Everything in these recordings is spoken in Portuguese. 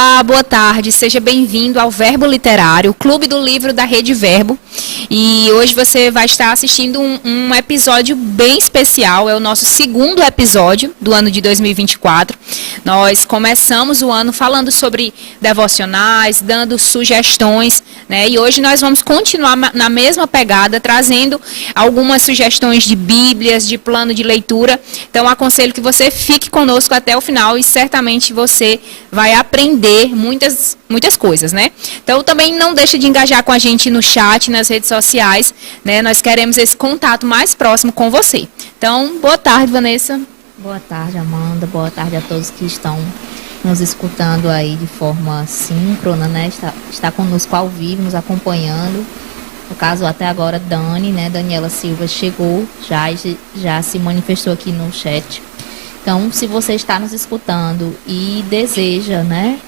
Olá, boa tarde, seja bem-vindo ao Verbo Literário, o Clube do Livro da Rede Verbo. E hoje você vai estar assistindo um episódio bem especial, é o nosso segundo episódio do ano de 2024. Nós começamos o ano falando sobre devocionais, dando sugestões, né? E hoje nós vamos continuar na mesma pegada, trazendo algumas sugestões de bíblias, de plano de leitura. Então, aconselho que você fique conosco até o final e certamente você vai aprender muitas coisas, né? Então, também não deixe de engajar com a gente no chat, nas redes sociais, né? Nós queremos esse contato mais próximo com você. Então, boa tarde, Vanessa. Boa tarde, Amanda. Boa tarde a todos que estão nos escutando aí de forma síncrona, né? Está conosco ao vivo, nos acompanhando. No caso, até agora, Dani, né? Daniela Silva chegou, já se manifestou aqui no chat. Então, se você está nos escutando e deseja, né,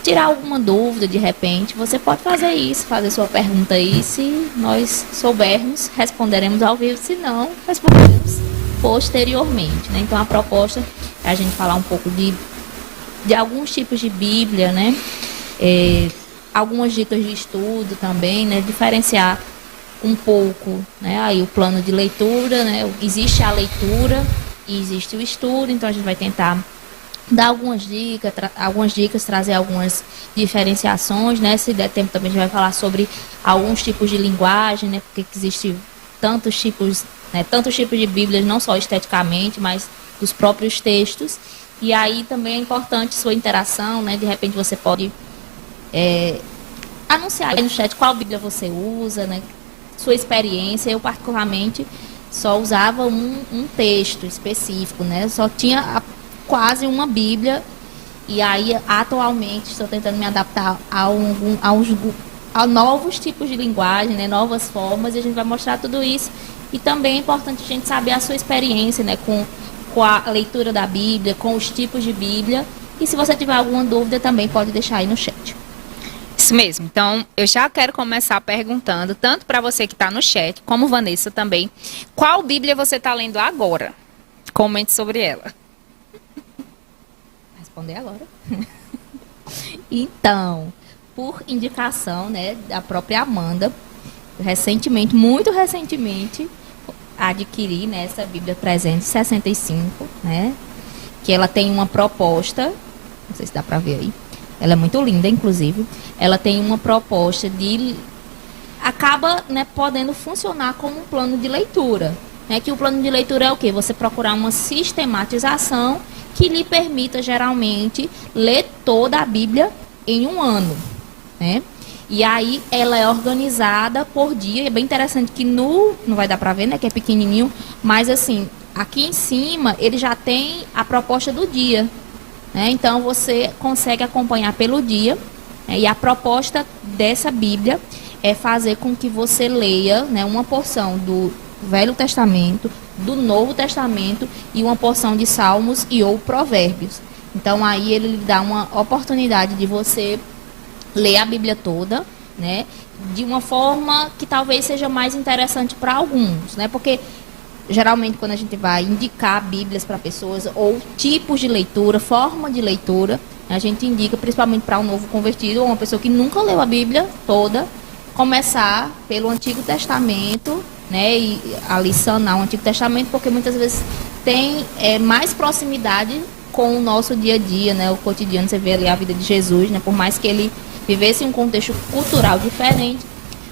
tirar alguma dúvida de repente, você pode fazer isso, fazer sua pergunta aí. Se nós soubermos, responderemos ao vivo, se não, responderemos posteriormente, né? Então, a proposta é a gente falar um pouco de alguns tipos de Bíblia, né? Algumas dicas de estudo também, né? Diferenciar um pouco, né? Aí o plano de leitura, né? Existe a leitura e existe o estudo, então a gente vai tentar dar algumas dicas, trazer algumas diferenciações, né? Se der tempo também a gente vai falar sobre alguns tipos de linguagem, né? Porque existe tantos tipos de Bíblias, não só esteticamente, mas dos próprios textos. E aí também é importante sua interação, né? De repente você pode anunciar aí no chat qual Bíblia você usa, né? Sua experiência. Eu particularmente só usava um texto específico, né? Só tinha quase uma Bíblia. E aí, atualmente, estou tentando me adaptar a novos tipos de linguagem, né? Novas formas, e a gente vai mostrar tudo isso. E também é importante a gente saber a sua experiência, né? Com a leitura da Bíblia, com os tipos de Bíblia. E se você tiver alguma dúvida, também pode deixar aí no chat. Isso mesmo. Então, eu já quero começar perguntando, tanto para você que está no chat, como Vanessa também, qual Bíblia você está lendo agora? Comente sobre ela. Responder agora. Então, por indicação, né, da própria Amanda, muito recentemente, adquiri, né, essa Bíblia 365, né, que ela tem uma proposta, não sei se dá para ver aí, ela é muito linda, inclusive. Ela tem uma proposta acaba, né, podendo funcionar como um plano de leitura. Né? Que o plano de leitura é o quê? Você procurar uma sistematização que lhe permita, geralmente, ler toda a Bíblia em um ano. Né? E aí, ela é organizada por dia. É bem interessante que não vai dar para ver, né? Que é pequenininho. Mas, assim, aqui em cima, ele já tem a proposta do dia. Né? Então, você consegue acompanhar pelo dia, né? E a proposta dessa Bíblia é fazer com que você leia, né, uma porção do Velho Testamento, do Novo Testamento e uma porção de Salmos e ou Provérbios. Então, aí ele lhe dá uma oportunidade de você ler a Bíblia toda, né, de uma forma que talvez seja mais interessante para alguns, né, porque geralmente, quando a gente vai indicar Bíblias para pessoas, ou tipos de leitura, forma de leitura, a gente indica, principalmente para um novo convertido, ou uma pessoa que nunca leu a Bíblia toda, começar pelo Antigo Testamento, né, e ali sanar o Antigo Testamento, porque muitas vezes tem mais proximidade com o nosso dia a dia, né, o cotidiano. Você vê ali a vida de Jesus, né, por mais que ele vivesse em um contexto cultural diferente,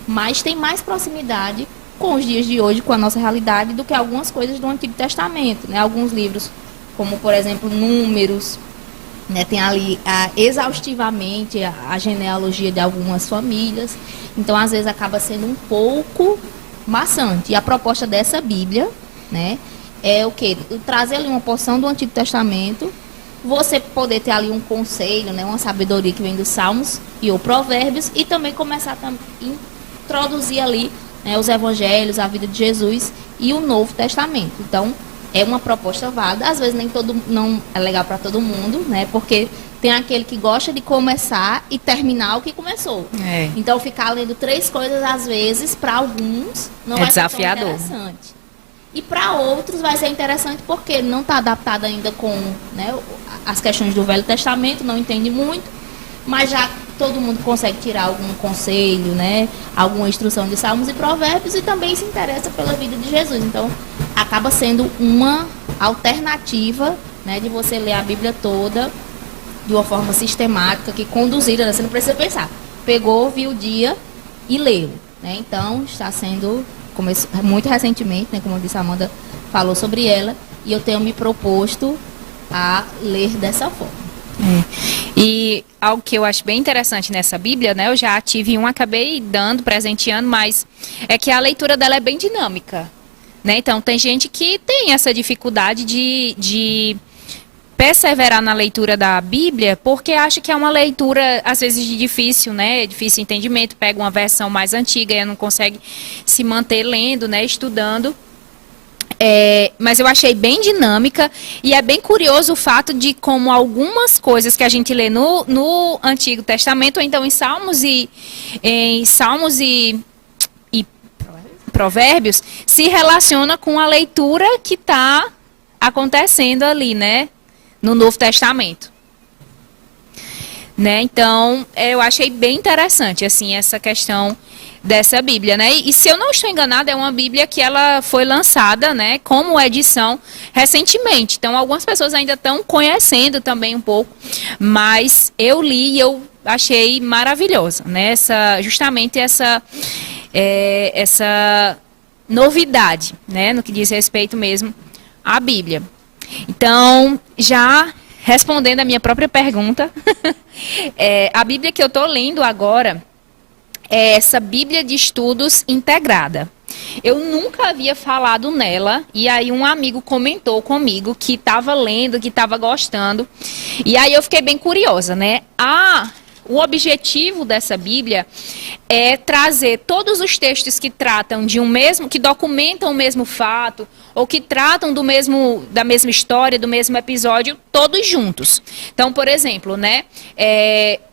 mas tem mais proximidade com os dias de hoje, com a nossa realidade, do que algumas coisas do Antigo Testamento, né? Alguns livros, como por exemplo Números, né? Tem ali exaustivamente a genealogia de algumas famílias, então às vezes acaba sendo um pouco maçante. E a proposta dessa Bíblia, né, é o quê? Trazer ali uma porção do Antigo Testamento, você poder ter ali um conselho, né, uma sabedoria que vem dos Salmos e ou Provérbios, e também começar a introduzir ali, né, os evangelhos, a vida de Jesus e o Novo Testamento. Então, é uma proposta válida. Às vezes não é legal para todo mundo, né? Porque tem aquele que gosta de começar e terminar o que começou. Então, ficar lendo 3 coisas, às vezes, para alguns, não vai ser tão interessante. E para outros vai ser interessante porque não está adaptado ainda com, né, as questões do Velho Testamento, não entende muito, mas já todo mundo consegue tirar algum conselho, né? Alguma instrução de Salmos e Provérbios e também se interessa pela vida de Jesus. Então, acaba sendo uma alternativa, né, de você ler a Bíblia toda de uma forma sistemática, que conduzida, né? Você não precisa pensar. Pegou, viu o dia e leu, né? Então, está sendo, muito recentemente, né, como eu disse, a Amanda falou sobre ela, e eu tenho me proposto a ler dessa forma. E algo que eu acho bem interessante nessa Bíblia, né? Eu já tive acabei presenteando, mas é que a leitura dela é bem dinâmica, né? Então, tem gente que tem essa dificuldade de perseverar na leitura da Bíblia, porque acha que é uma leitura, às vezes, de difícil, né? Difícil entendimento, pega uma versão mais antiga e não consegue se manter lendo, né? Estudando. Mas eu achei bem dinâmica e é bem curioso o fato de como algumas coisas que a gente lê no Antigo Testamento, ou então em Salmos e Provérbios, se relaciona com a leitura que está acontecendo ali, né, no Novo Testamento. Né? Então, eu achei bem interessante, assim, essa questão dessa Bíblia, né? E se eu não estou enganada, é uma Bíblia que ela foi lançada, né, como edição recentemente. Então, algumas pessoas ainda estão conhecendo também um pouco, mas eu li e eu achei maravilhosa, né? Justamente essa novidade, né, no que diz respeito mesmo à Bíblia. Então, já respondendo a minha própria pergunta, a Bíblia que eu estou lendo agora é essa Bíblia de Estudos integrada. Eu nunca havia falado nela, e aí um amigo comentou comigo que estava lendo, que estava gostando, e aí eu fiquei bem curiosa, né? O objetivo dessa Bíblia é trazer todos os textos que tratam que documentam o mesmo fato, ou que tratam da mesma história, do mesmo episódio, todos juntos. Então, por exemplo, né,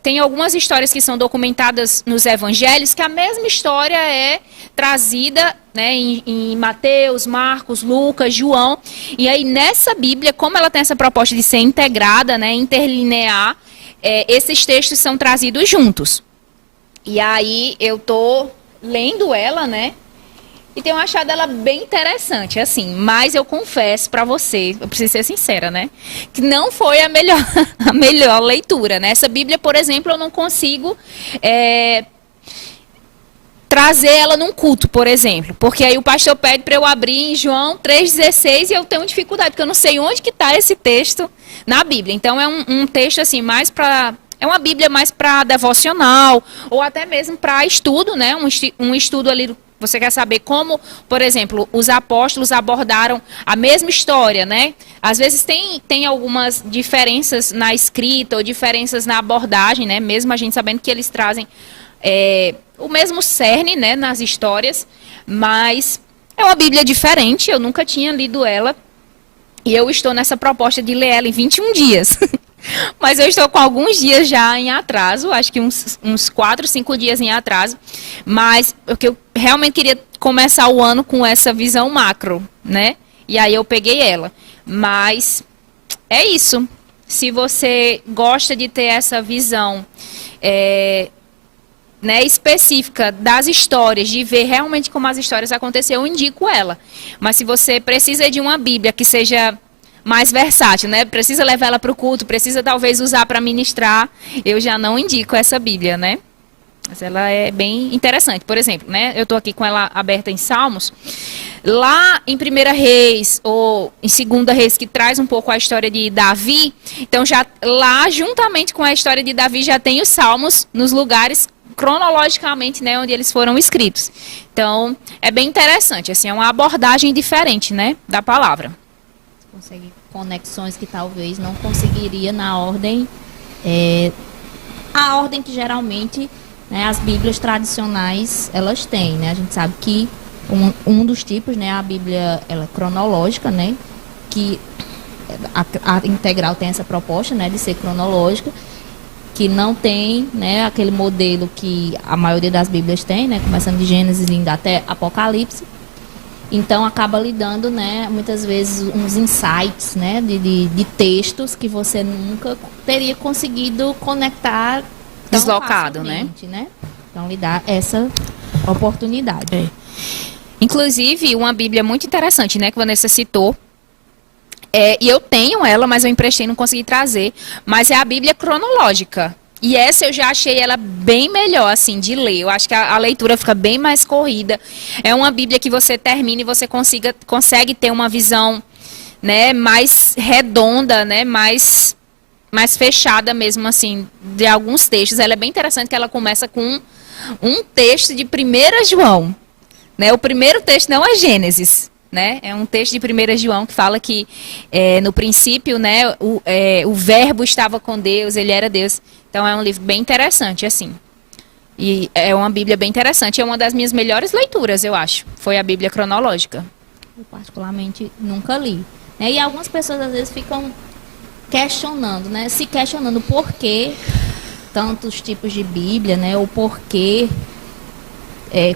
tem algumas histórias que são documentadas nos evangelhos, que a mesma história é trazida, né, em Mateus, Marcos, Lucas, João. E aí, nessa Bíblia, como ela tem essa proposta de ser integrada, né, interlinear, esses textos são trazidos juntos. E aí eu tô lendo ela, né? E tenho achado ela bem interessante, assim. Mas eu confesso para você, eu preciso ser sincera, né? Que não foi a melhor leitura, né? Essa Bíblia, por exemplo, eu não consigo trazer ela num culto, por exemplo. Porque aí o pastor pede para eu abrir em João 3,16 e eu tenho dificuldade, porque eu não sei onde que está esse texto na Bíblia. Então é um texto assim, mais para... É uma Bíblia mais para devocional, ou até mesmo para estudo, né? Um estudo ali, você quer saber como, por exemplo, os apóstolos abordaram a mesma história, né? Às vezes tem algumas diferenças na escrita ou diferenças na abordagem, né? Mesmo a gente sabendo que eles trazem o mesmo cerne, né, nas histórias, mas é uma Bíblia diferente, eu nunca tinha lido ela, e eu estou nessa proposta de ler ela em 21 dias. Mas eu estou com alguns dias já em atraso, acho que uns 4, 5 dias em atraso, mas porque eu realmente queria começar o ano com essa visão macro, né? E aí eu peguei ela. Mas é isso. Se você gosta de ter essa visão né, específica das histórias, de ver realmente como as histórias aconteceram, eu indico ela. Mas se você precisa de uma Bíblia que seja mais versátil, né? Precisa levar ela para o culto, precisa talvez usar para ministrar, eu já não indico essa Bíblia, né? Mas ela é bem interessante. Por exemplo, né? Eu estou aqui com ela aberta em Salmos. Lá em 1 Reis, ou em 2 Reis, que traz um pouco a história de Davi, então já lá, juntamente com a história de Davi, já tem os Salmos nos lugares cronologicamente, né, onde eles foram escritos. Então, é bem interessante, assim, é uma abordagem diferente, né, da palavra. Consegue conexões que talvez não conseguiria na ordem, a ordem que geralmente, né, as Bíblias tradicionais elas têm, né? A gente sabe que um dos tipos, né, a Bíblia ela é cronológica, né, que a integral tem essa proposta, né, de ser cronológica, que não tem, né, aquele modelo que a maioria das Bíblias tem, né, começando de Gênesis e indo até Apocalipse. Então acaba lhe dando, né, muitas vezes uns insights, né, de textos que você nunca teria conseguido conectar tão Deslocado, facilmente, né? Então lhe dá essa oportunidade. Inclusive, uma Bíblia muito interessante, né, que a Vanessa citou. E eu tenho ela, mas eu emprestei e não consegui trazer. Mas é a Bíblia cronológica. E essa eu já achei ela bem melhor, assim, de ler. Eu acho que a leitura fica bem mais corrida. É uma Bíblia que você termina e você consegue ter uma visão, né, mais redonda, né, mais fechada mesmo, assim, de alguns textos. Ela é bem interessante que ela começa com um texto de 1 João. Né? O primeiro texto não é Gênesis. Né? É um texto de 1 João que fala que no princípio, né, o verbo estava com Deus, ele era Deus. Então é um livro bem interessante, assim. E é uma Bíblia bem interessante. É uma das minhas melhores leituras, eu acho. Foi a Bíblia cronológica. Eu particularmente nunca li. Né? E algumas pessoas às vezes ficam questionando, né? Se questionando por que tantos tipos de Bíblia, né? Ou por que...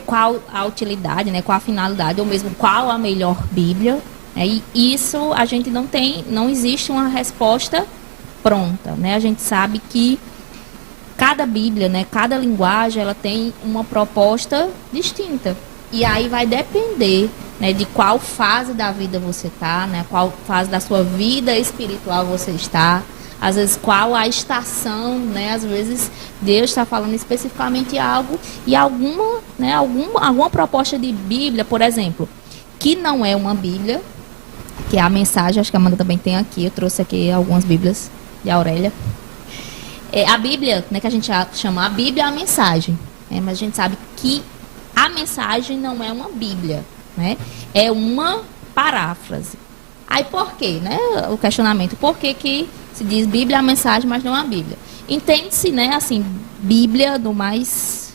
qual a utilidade, né, qual a finalidade, ou mesmo qual a melhor Bíblia. E isso a gente não existe uma resposta pronta. Né? A gente sabe que cada Bíblia, né, cada linguagem, ela tem uma proposta distinta. E aí vai depender, né, de qual fase da vida você está, né, qual fase da sua vida espiritual você está. Às vezes, qual a estação, né? Às vezes, Deus está falando especificamente algo e alguma proposta de Bíblia, por exemplo, que não é uma Bíblia, que é a mensagem, acho que a Amanda também tem aqui, eu trouxe aqui algumas Bíblias de Aurélia. A Bíblia, né, que a gente chama a Bíblia é a mensagem, né? Mas a gente sabe que a mensagem não é uma Bíblia, né? É uma paráfrase. Aí, por quê, né? O questionamento, por que se diz Bíblia a mensagem, mas não a Bíblia? Entende-se, né, assim, Bíblia, do mais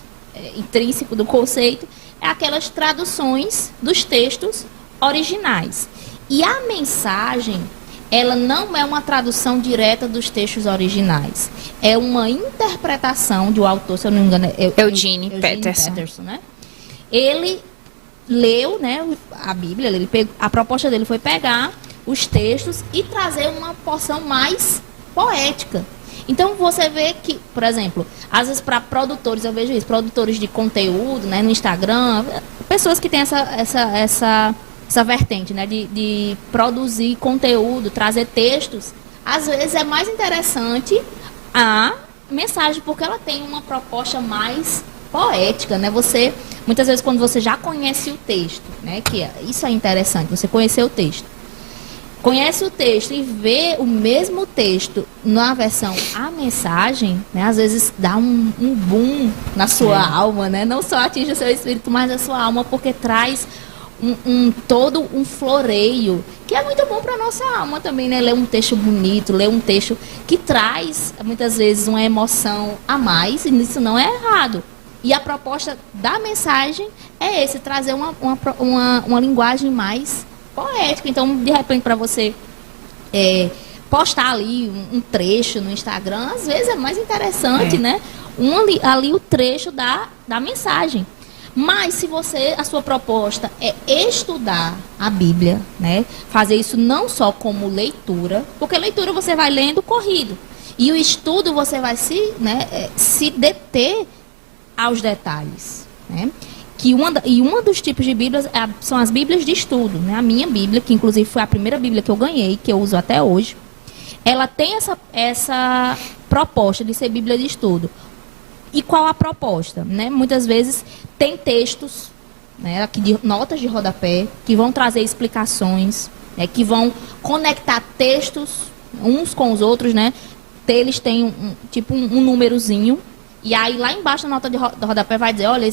intrínseco do conceito, é aquelas traduções dos textos originais. E a mensagem, ela não é uma tradução direta dos textos originais. É uma interpretação de um autor, se eu não me engano, Eugene Peterson, né? Ele leu, né, a Bíblia, a proposta dele foi pegar os textos e trazer uma porção mais poética. Então você vê que, por exemplo, às vezes para produtores, eu vejo isso, produtores de conteúdo, né, no Instagram, pessoas que têm essa vertente, né, de produzir conteúdo, trazer textos, às vezes é mais interessante a mensagem, porque ela tem uma proposta mais poética, né? Você, muitas vezes, quando você já conhece o texto, né, isso é interessante, você conhecer o texto. Conhece o texto e vê o mesmo texto na versão a mensagem, né, às vezes dá um boom na sua alma, né? Não só atinge o seu espírito, mas a sua alma, porque traz todo um floreio, que é muito bom para a nossa alma também, né? Ler um texto bonito, ler um texto que traz, muitas vezes, uma emoção a mais, e isso não é errado. E a proposta da mensagem é trazer uma linguagem mais poética. Então, de repente, para você postar ali um trecho no Instagram, às vezes é mais interessante, né? Ali o trecho da mensagem. Mas se a sua proposta é estudar a Bíblia, né? Fazer isso não só como leitura, porque leitura você vai lendo corrido. E o estudo você vai se deter aos detalhes, né? Um dos tipos de Bíblias são as Bíblias de estudo, né? A minha Bíblia, que inclusive foi a primeira Bíblia que eu ganhei, que eu uso até hoje, ela tem essa proposta de ser Bíblia de estudo. E qual a proposta, né? Muitas vezes tem textos, né, aqui de notas de rodapé, que vão trazer explicações, né, que vão conectar textos uns com os outros, né? Eles têm um númerozinho. E aí, lá embaixo na nota de rodapé vai dizer, olha,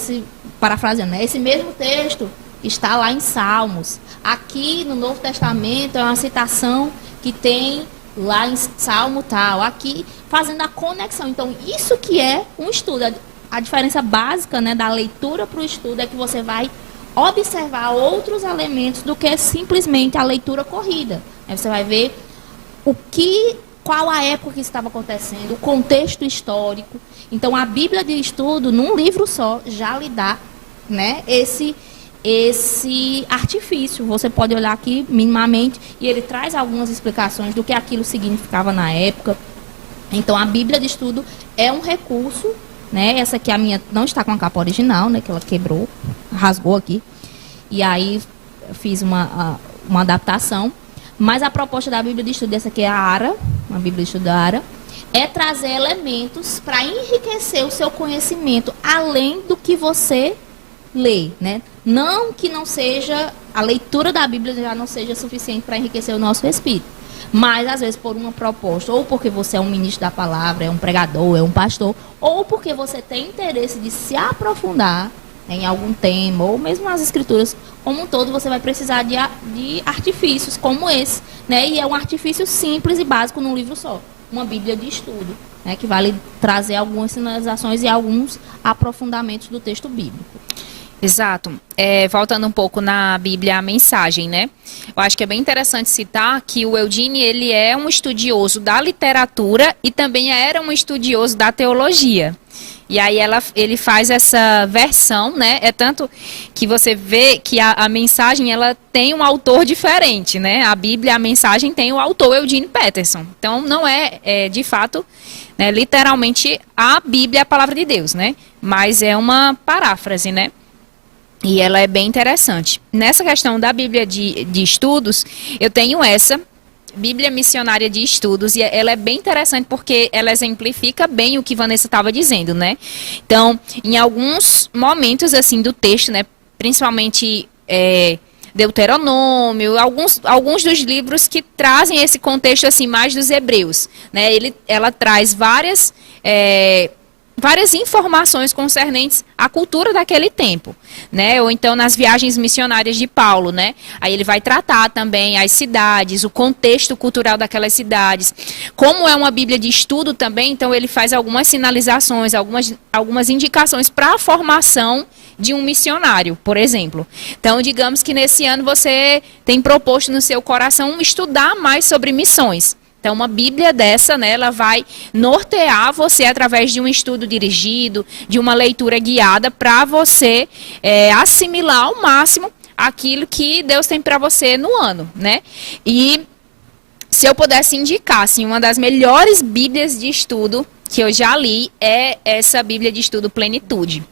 parafraseando, né? Esse mesmo texto está lá em Salmos. Aqui no Novo Testamento é uma citação que tem lá em Salmo tal. Aqui, fazendo a conexão. Então, isso que é um estudo. A diferença básica, né, da leitura para o estudo é que você vai observar outros elementos do que simplesmente a leitura corrida. Aí você vai ver qual a época que estava acontecendo, o contexto histórico. Então, a Bíblia de estudo, num livro só, já lhe dá, né, esse artifício. Você pode olhar aqui minimamente e ele traz algumas explicações do que aquilo significava na época. Então, a Bíblia de Estudo é um recurso, né? Essa aqui, a minha, não está com a capa original, né? Que ela quebrou, rasgou aqui. E aí, fiz uma adaptação. Mas a proposta da Bíblia de Estudo, essa aqui é a ARA, uma Bíblia de Estudo da ARA, é trazer elementos para enriquecer o seu conhecimento, além do que você lê, né? Não que não seja, a leitura da Bíblia já não seja suficiente para enriquecer o nosso espírito. Mas, às vezes, por uma proposta, ou porque você é um ministro da palavra, é um pregador, é um pastor, ou porque você tem interesse de se aprofundar em algum tema, ou mesmo nas escrituras como um todo, você vai precisar de artifícios como esse, né? E é um artifício simples e básico num livro só, uma Bíblia de Estudo, né? Que vai lhe trazer algumas sinalizações e alguns aprofundamentos do texto bíblico. Exato. Voltando um pouco na Bíblia, a mensagem, né? Eu acho que é bem interessante citar que o Eugene, ele é um estudioso da literatura e também era um estudioso da teologia. E aí ele faz essa versão, né? É tanto que você vê que a mensagem, ela tem um autor diferente, né? A Bíblia, a mensagem, tem o autor Eugene Peterson. Então, não de fato, né, literalmente, a Bíblia é a palavra de Deus, né? Mas é uma paráfrase, né? E ela é bem interessante. Nessa questão da Bíblia de estudos, eu tenho essa Bíblia Missionária de Estudos, e ela é bem interessante porque ela exemplifica bem o que Vanessa estava dizendo, né? Então, em alguns momentos, assim, do texto, né? Principalmente Deuteronômio, alguns dos livros que trazem esse contexto, assim, mais dos hebreus, né? Ela traz várias informações concernentes à cultura daquele tempo, né? Ou então nas viagens missionárias de Paulo, né? Aí ele vai tratar também as cidades, o contexto cultural daquelas cidades. Como é uma Bíblia de estudo também, então ele faz algumas sinalizações, algumas indicações para a formação de um missionário, por exemplo. Então, digamos que nesse ano você tem proposto no seu coração estudar mais sobre missões. Então, uma Bíblia dessa, né, ela vai nortear você através de um estudo dirigido, de uma leitura guiada, para você assimilar ao máximo aquilo que Deus tem para você no ano, né? E se eu pudesse indicar, assim, uma das melhores Bíblias de estudo que eu já li é essa Bíblia de Estudo Plenitude.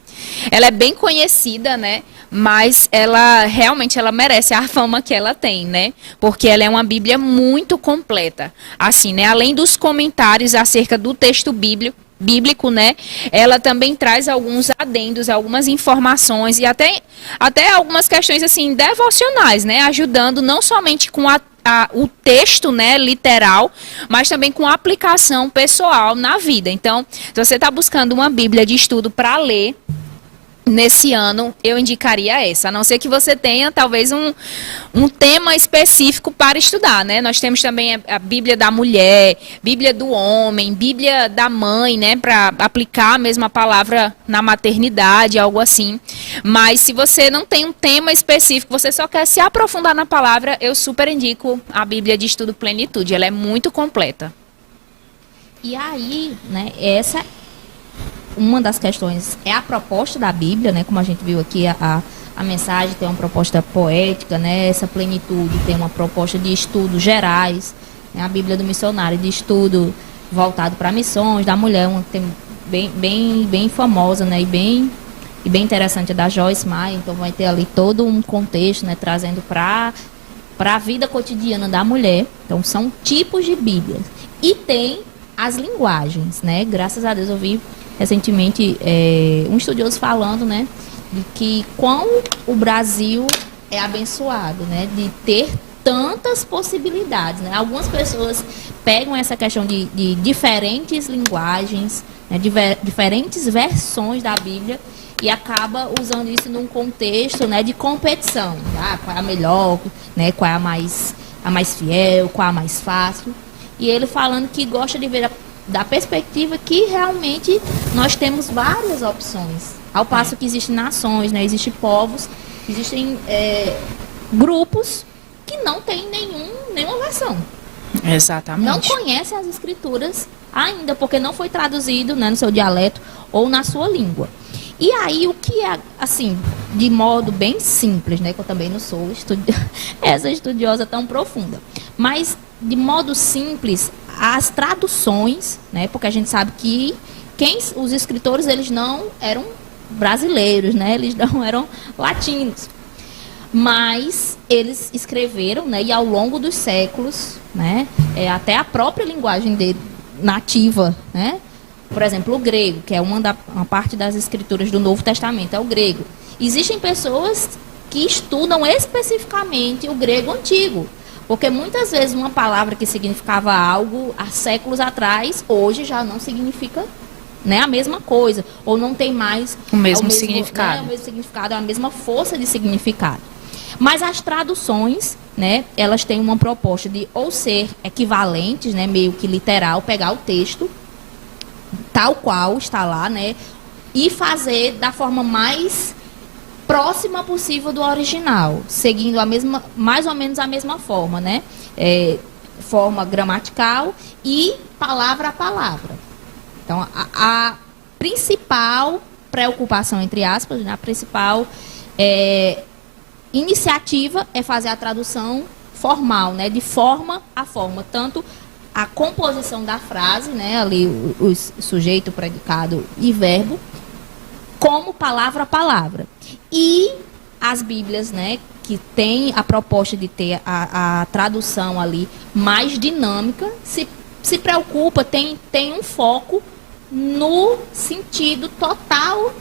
Ela é bem conhecida, né? Mas ela realmente merece a fama que ela tem, né? Porque ela é uma Bíblia muito completa. Assim, né? Além dos comentários acerca do texto bíblico, né? Ela também traz alguns adendos, algumas informações e até algumas questões assim devocionais, né? Ajudando não somente com o texto, né, literal, mas também com a aplicação pessoal na vida. Então, se você está buscando uma Bíblia de estudo para ler nesse ano, eu indicaria essa, a não ser que você tenha talvez um tema específico para estudar, né? Nós temos também a Bíblia da mulher, Bíblia do homem, Bíblia da mãe, né? Para aplicar a mesma palavra na maternidade, algo assim. Mas se você não tem um tema específico, você só quer se aprofundar na palavra, eu super indico a Bíblia de Estudo Plenitude, ela é muito completa. E aí, né, essa uma das questões é a proposta da Bíblia, né? Como a gente viu aqui, a mensagem tem uma proposta poética, né? Essa plenitude tem uma proposta de estudos gerais, né? A Bíblia do missionário, de estudo voltado para missões, da mulher, uma tem bem famosa, né? E bem interessante, é da Joyce Meyer, então vai ter ali todo um contexto, né? Trazendo para a vida cotidiana da mulher. Então são tipos de Bíblias. E tem as linguagens, né? Graças a Deus eu vi recentemente um estudioso falando, né, de que quão o Brasil é abençoado, né, de ter tantas possibilidades, né? Algumas pessoas pegam essa questão de diferentes linguagens, né, diferentes versões da Bíblia e acaba usando isso num contexto, né, de competição. Qual é a melhor, né, qual é a mais fiel, qual é a mais fácil. E ele falando que gosta de ver da perspectiva que realmente nós temos várias opções. Ao passo que existem nações, né? Existem povos, existem grupos que não têm nenhuma versão. Exatamente. Não conhecem as escrituras ainda, porque não foi traduzido, né, no seu dialeto ou na sua língua. E aí, o que é, assim, de modo bem simples, né? Que eu também não sou essa estudiosa tão profunda. Mas, de modo simples, as traduções, né? Porque a gente sabe que os escritores, eles não eram brasileiros, né? Eles não eram latinos. Mas eles escreveram, né? E ao longo dos séculos, né? Até a própria linguagem dele, nativa, né? Por exemplo, o grego, que é uma parte das escrituras do Novo Testamento, é o grego. Existem pessoas que estudam especificamente o grego antigo, porque muitas vezes uma palavra que significava algo há séculos atrás, hoje já não significa, né, a mesma coisa, ou não tem mais o mesmo significado. Né, o mesmo significado, a mesma força de significado. Mas as traduções, né, elas têm uma proposta de ou ser equivalentes, né, meio que literal, pegar o texto tal qual está lá, né, e fazer da forma mais próxima possível do original, seguindo mais ou menos a mesma forma, né, forma gramatical e palavra a palavra. Então, a principal preocupação, entre aspas, né, a principal iniciativa é fazer a tradução formal, né, de forma a forma, tanto a composição da frase, né, ali o sujeito, predicado e verbo, como palavra a palavra. E as Bíblias, né, que tem a proposta de ter a tradução ali mais dinâmica, se preocupa, tem um foco no sentido total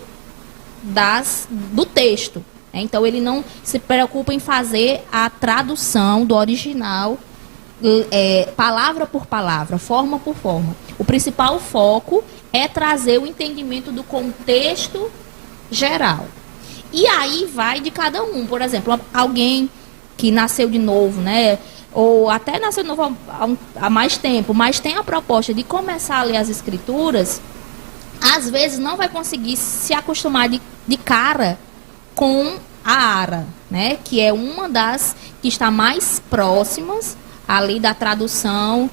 do texto. Então, ele não se preocupa em fazer a tradução do original palavra por palavra, forma por forma. O principal foco é trazer o entendimento do contexto geral. E aí vai de cada um. Por exemplo, alguém que nasceu de novo, né? Ou até nasceu de novo há mais tempo, mas tem a proposta de começar a ler as escrituras, às vezes não vai conseguir se acostumar de cara com a ara, né? Que é uma das que está mais próximas ali da tradução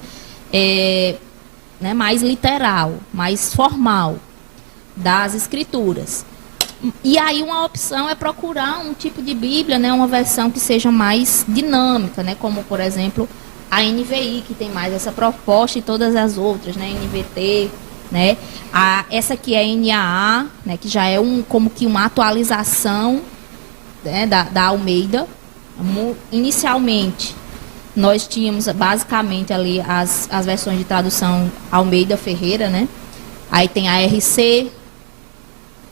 né, mais literal, mais formal das escrituras. E aí uma opção é procurar um tipo de Bíblia, né, uma versão que seja mais dinâmica, né, como, por exemplo, a NVI, que tem mais essa proposta, e todas as outras, né, NVT, né, essa aqui é NAA, né, que já é como que uma atualização, né, da Almeida. Inicialmente, nós tínhamos basicamente ali as versões de tradução Almeida Ferreira, né? Aí tem a RC,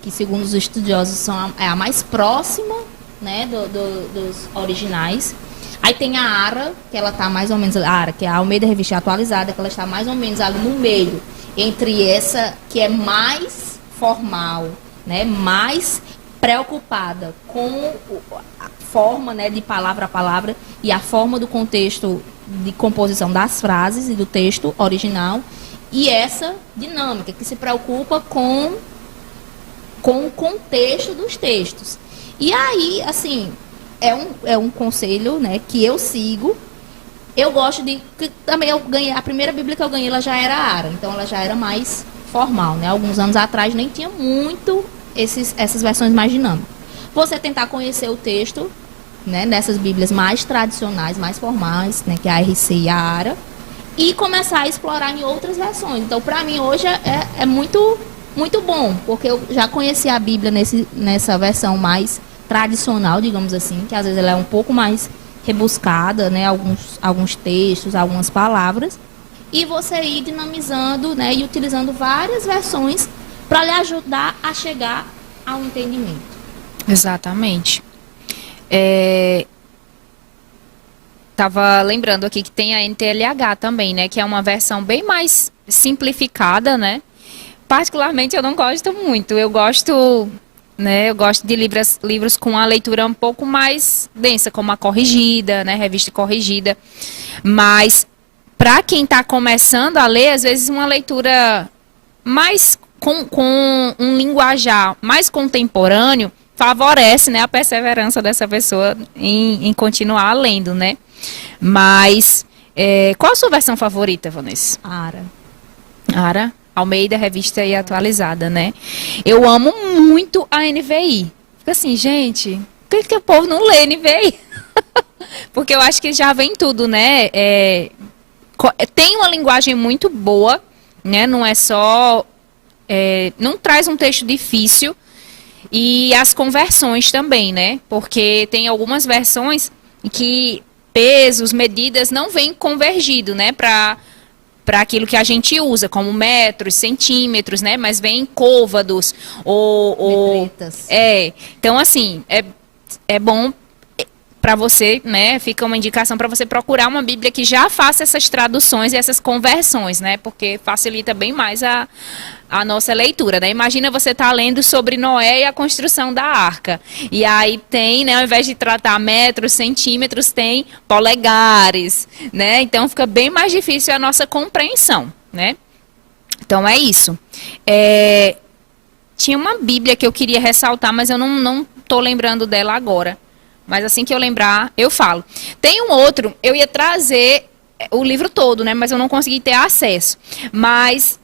que segundo os estudiosos é a mais próxima, né, dos originais. Aí tem a ARA, que ela está mais ou menos, a ARA, que é a Almeida Revista Atualizada, que ela está mais ou menos ali no meio, entre essa que é mais formal, né, mais preocupada com a forma, né, de palavra a palavra e a forma do contexto de composição das frases e do texto original, e essa dinâmica que se preocupa com o contexto dos textos. E aí, assim, é um conselho, né, que eu sigo. Eu gosto também eu ganhei, a primeira Bíblia que eu ganhei, ela já era ARA, então ela já era mais formal, né? Alguns anos atrás nem tinha muito essas versões mais dinâmicas. Você tentar conhecer o texto, né, nessas Bíblias mais tradicionais, mais formais, né, que é a RC e a ARA, e começar a explorar em outras versões. Então, para mim, hoje é muito, muito bom, porque eu já conheci a Bíblia nessa versão mais tradicional, digamos assim, que às vezes ela é um pouco mais rebuscada, né, alguns textos, algumas palavras, e você ir dinamizando, né, e utilizando várias versões para lhe ajudar a chegar ao entendimento. Exatamente. Tava lembrando aqui que tem a NTLH também, né, que é uma versão bem mais simplificada, né? Particularmente eu não gosto muito. Eu gosto de livros com a leitura um pouco mais densa, como a Corrigida, né, Revista Corrigida. Mas para quem está começando a ler, às vezes uma leitura mais com um linguajar mais contemporâneo favorece, né, a perseverança dessa pessoa em continuar lendo, né? Mas qual a sua versão favorita, Vanessa? ARA. Almeida, Revista e Atualizada, né? Eu amo muito a NVI. Fica assim, gente, por que o povo não lê, nem vê? Porque eu acho que já vem tudo, né? Tem uma linguagem muito boa, né? Não é só... não traz um texto difícil. E as conversões também, né? Porque tem algumas versões que pesos, medidas não vêm convergido, né? Para aquilo que a gente usa, como metros, centímetros, né? Mas vem côvados ou Metretas. Então, assim, é bom para você, né? Fica uma indicação para você procurar uma Bíblia que já faça essas traduções e essas conversões, né? Porque facilita bem mais a nossa leitura, né? Imagina você estar lendo sobre Noé e a construção da arca. E aí tem, né, ao invés de tratar metros, centímetros, tem polegares, né? Então fica bem mais difícil a nossa compreensão, né? Então é isso. Tinha uma Bíblia que eu queria ressaltar, mas eu não tô lembrando dela agora. Mas assim que eu lembrar, eu falo. Tem um outro, eu ia trazer o livro todo, né? Mas eu não consegui ter acesso. Mas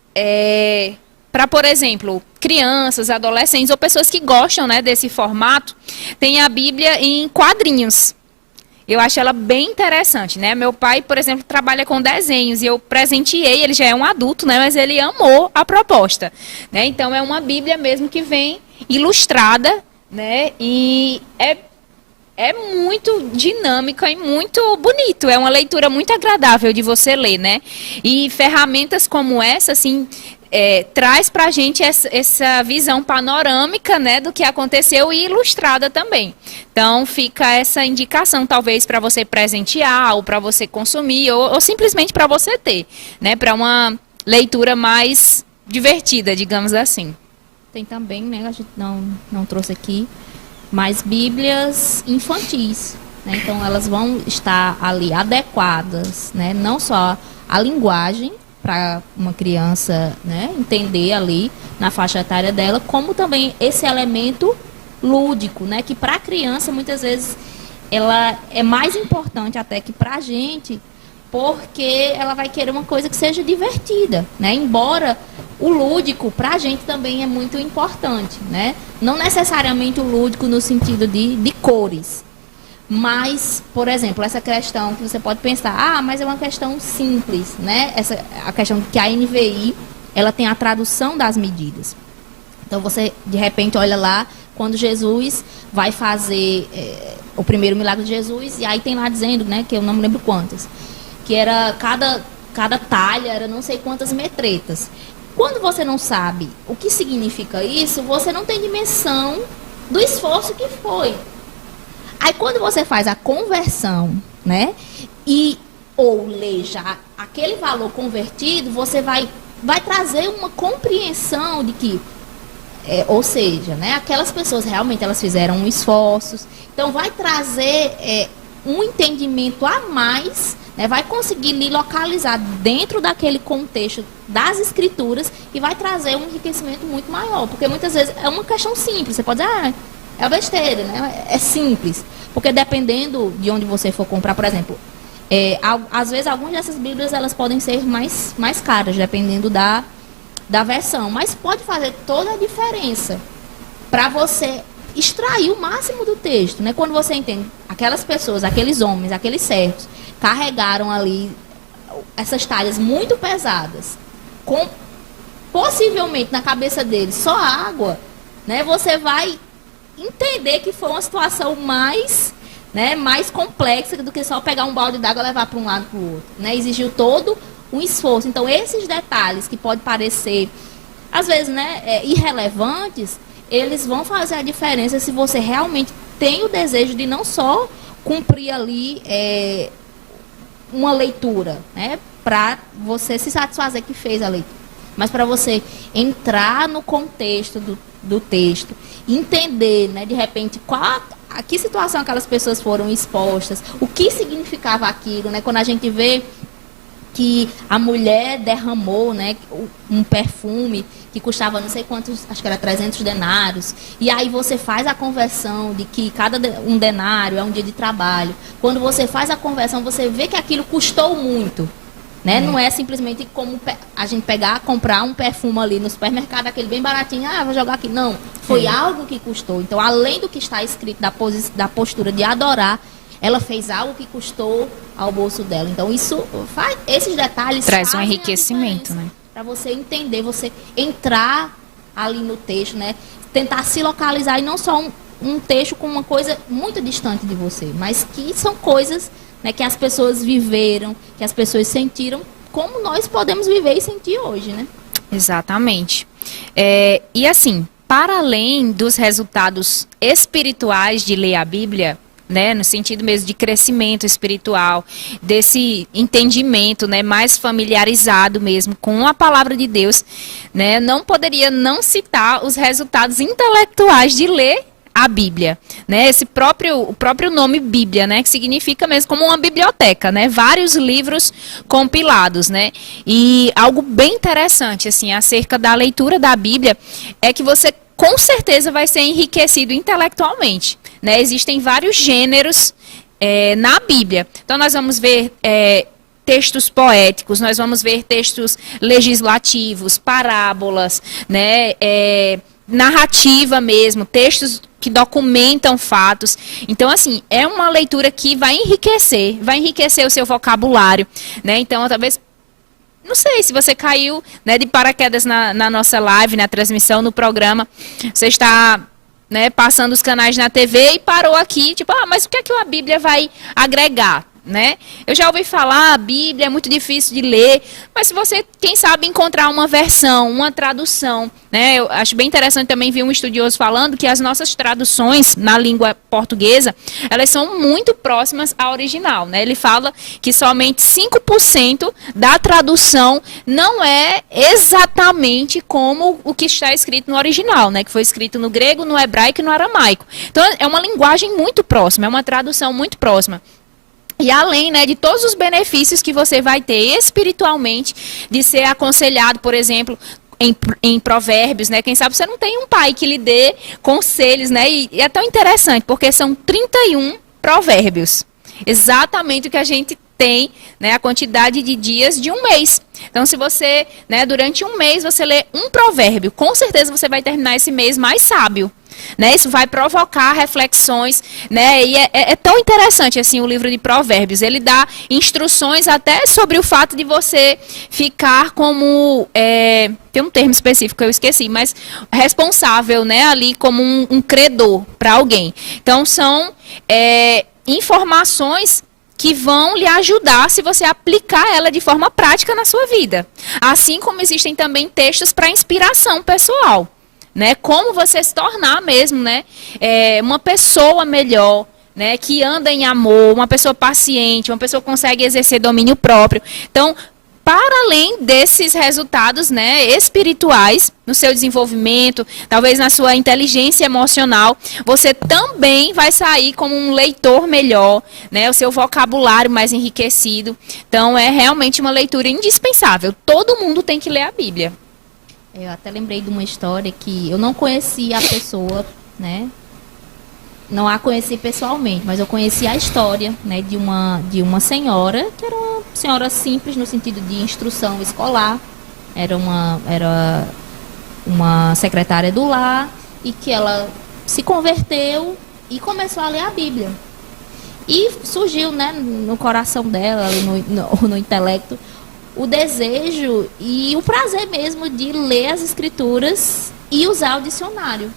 para, por exemplo, crianças, adolescentes ou pessoas que gostam, né, desse formato, tem a Bíblia em quadrinhos. Eu acho ela bem interessante, né? Meu pai, por exemplo, trabalha com desenhos e eu presenteei, ele já é um adulto, né? Mas ele amou a proposta, né? Então é uma Bíblia mesmo que vem ilustrada, né? E é muito dinâmica e muito bonito. É uma leitura muito agradável de você ler, né? E ferramentas como essa, assim, traz pra gente essa visão panorâmica, né, do que aconteceu e ilustrada também. Então, fica essa indicação, talvez, para você presentear, ou para você consumir, ou simplesmente para você ter, né? Para uma leitura mais divertida, digamos assim. Tem também, né? A gente não trouxe aqui, mas Bíblias infantis, né? Então elas vão estar ali adequadas, né? Não só a linguagem para uma criança, né, entender ali na faixa etária dela, como também esse elemento lúdico, né? Que para a criança muitas vezes ela é mais importante até que para a gente, porque ela vai querer uma coisa que seja divertida, né? Embora o lúdico para a gente também é muito importante, né? Não necessariamente o lúdico no sentido de cores, mas, por exemplo, essa questão que você pode pensar, mas é uma questão simples, né? A questão que a NVI, ela tem a tradução das medidas. Então você, de repente, olha lá, quando Jesus vai fazer o primeiro milagre de Jesus, e aí tem lá dizendo, né, que eu não me lembro quantas, que era cada talha era não sei quantas metretas. Quando você não sabe o que significa isso, você não tem dimensão do esforço que foi. Aí quando você faz a conversão, né, ou lê já aquele valor convertido, você vai trazer uma compreensão de que, ou seja, né, aquelas pessoas realmente elas fizeram um esforço. Então vai trazer um entendimento a mais, né, vai conseguir lhe localizar dentro daquele contexto das escrituras e vai trazer um enriquecimento muito maior, porque muitas vezes é uma questão simples, você pode dizer, é besteira, né? É simples, porque dependendo de onde você for comprar, por exemplo, às vezes algumas dessas Bíblias elas podem ser mais caras, dependendo da versão, mas pode fazer toda a diferença para você extrair o máximo do texto, né? Quando você entende, aquelas pessoas, aqueles homens, aqueles servos, carregaram ali essas talhas muito pesadas, com possivelmente na cabeça deles só água, né? Você vai entender que foi uma situação mais complexa do que só pegar um balde d'água e levar para um lado para o outro, né? Exigiu todo um esforço. Então, esses detalhes que podem parecer, às vezes, né, irrelevantes, eles vão fazer a diferença se você realmente tem o desejo de não só cumprir ali uma leitura, né, para você se satisfazer que fez a leitura, mas para você entrar no contexto do texto, entender, né, de repente, a que situação aquelas pessoas foram expostas, o que significava aquilo, né? Quando a gente vê que a mulher derramou, né, um perfume que custava não sei quantos, acho que era 300 denários, e aí você faz a conversão de que um denário é um dia de trabalho. Quando você faz a conversão, você vê que aquilo custou muito, Né? Não é simplesmente como a gente pegar, comprar um perfume ali no supermercado, aquele bem baratinho, vou jogar aqui. Não, foi algo que custou. Então, além do que está escrito da postura de adorar, ela fez algo que custou ao bolso dela. Então, isso faz, esses detalhes traz um enriquecimento, né? Para você entender, você entrar ali no texto, né? Tentar se localizar e não só um texto com uma coisa muito distante de você, mas que são coisas, né, que as pessoas viveram, que as pessoas sentiram, como nós podemos viver e sentir hoje, né? Exatamente. E assim, para além dos resultados espirituais de ler a Bíblia, né, no sentido mesmo de crescimento espiritual, desse entendimento, né, mais familiarizado mesmo com a palavra de Deus, né, não poderia não citar os resultados intelectuais de ler a Bíblia, né? O próprio nome Bíblia, né? Que significa mesmo como uma biblioteca, né? Vários livros compilados, né? E algo bem interessante, assim, acerca da leitura da Bíblia é que você com certeza vai ser enriquecido intelectualmente, né? Existem vários gêneros na Bíblia. Então nós vamos ver textos poéticos, nós vamos ver textos legislativos, parábolas, né? Narrativa mesmo, textos que documentam fatos. Então, assim, é uma leitura que vai enriquecer o seu vocabulário, né? Então, talvez, não sei se você caiu, né, de paraquedas na nossa live, na transmissão, no programa, você está, né, passando os canais na TV e parou aqui, tipo, mas o que é que a Bíblia vai agregar? Né? Eu já ouvi falar, a Bíblia é muito difícil de ler, mas se você, quem sabe, encontrar uma versão, uma tradução, né? Eu acho bem interessante também ver um estudioso falando que as nossas traduções na língua portuguesa, elas são muito próximas à original, né? Ele fala que somente 5% da tradução não é exatamente como o que está escrito no original, né? Que foi escrito no grego, no hebraico e no aramaico. Então, é uma linguagem muito próxima, é uma tradução muito próxima. E além, né, de todos os benefícios que você vai ter espiritualmente, de ser aconselhado, por exemplo, em provérbios, né? Quem sabe você não tem um pai que lhe dê conselhos, né? E é tão interessante, porque são 31 provérbios. Exatamente o que a gente tem, né, a quantidade de dias de um mês. Então, se você, né, durante um mês, você lê um provérbio, com certeza você vai terminar esse mês mais sábio. Né, isso vai provocar reflexões, né, e é tão interessante assim o livro de Provérbios. Ele dá instruções até sobre o fato de você ficar como, tem um termo específico que eu esqueci, mas responsável, né, ali como um credor para alguém. Então são informações que vão lhe ajudar se você aplicar ela de forma prática na sua vida. Assim como existem também textos para inspiração pessoal. Né, como você se tornar mesmo, né, uma pessoa melhor, né, que anda em amor, uma pessoa paciente, uma pessoa que consegue exercer domínio próprio. Então, para além desses resultados, né, espirituais no seu desenvolvimento, talvez na sua inteligência emocional, você também vai sair como um leitor melhor, né, o seu vocabulário mais enriquecido. Então, é realmente uma leitura indispensável. Todo mundo tem que ler a Bíblia. Eu até lembrei de uma história que eu não conhecia a pessoa, né? Não a conheci pessoalmente, mas eu conheci a história, né, de uma senhora, que era uma senhora simples no sentido de instrução escolar, era uma secretária do lar, e que ela se converteu e começou a ler a Bíblia. E surgiu, né, no coração dela, no intelecto, o desejo e o prazer mesmo de ler as escrituras e usar o dicionário.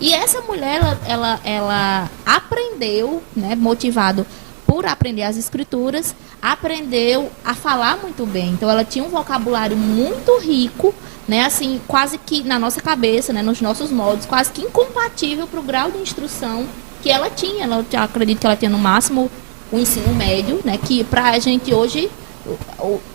E essa mulher, ela aprendeu, né, motivado por aprender as escrituras, aprendeu a falar muito bem. Então, ela tinha um vocabulário muito rico, né, assim, quase que na nossa cabeça, né, nos nossos modos, quase que incompatível para o grau de instrução que ela tinha. Eu acredito que ela tinha no máximo o ensino médio, né, que para a gente hoje,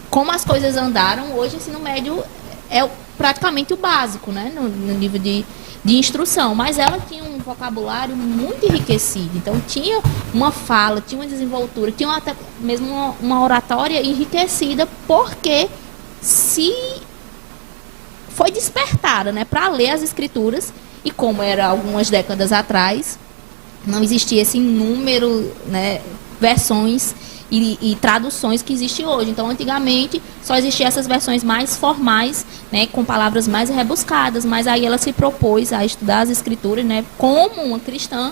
como as coisas andaram, hoje o ensino médio é praticamente o básico, né, no nível de instrução, mas ela tinha um vocabulário muito enriquecido, então tinha uma fala, tinha uma desenvoltura, tinha até mesmo uma oratória enriquecida, porque se foi despertada, né, para ler as escrituras, e como era algumas décadas atrás, não existia esse número, né, versões e traduções que existem hoje. Então, antigamente, só existiam essas versões mais formais, né, com palavras mais rebuscadas, mas aí ela se propôs a estudar as escrituras, né, como uma cristã,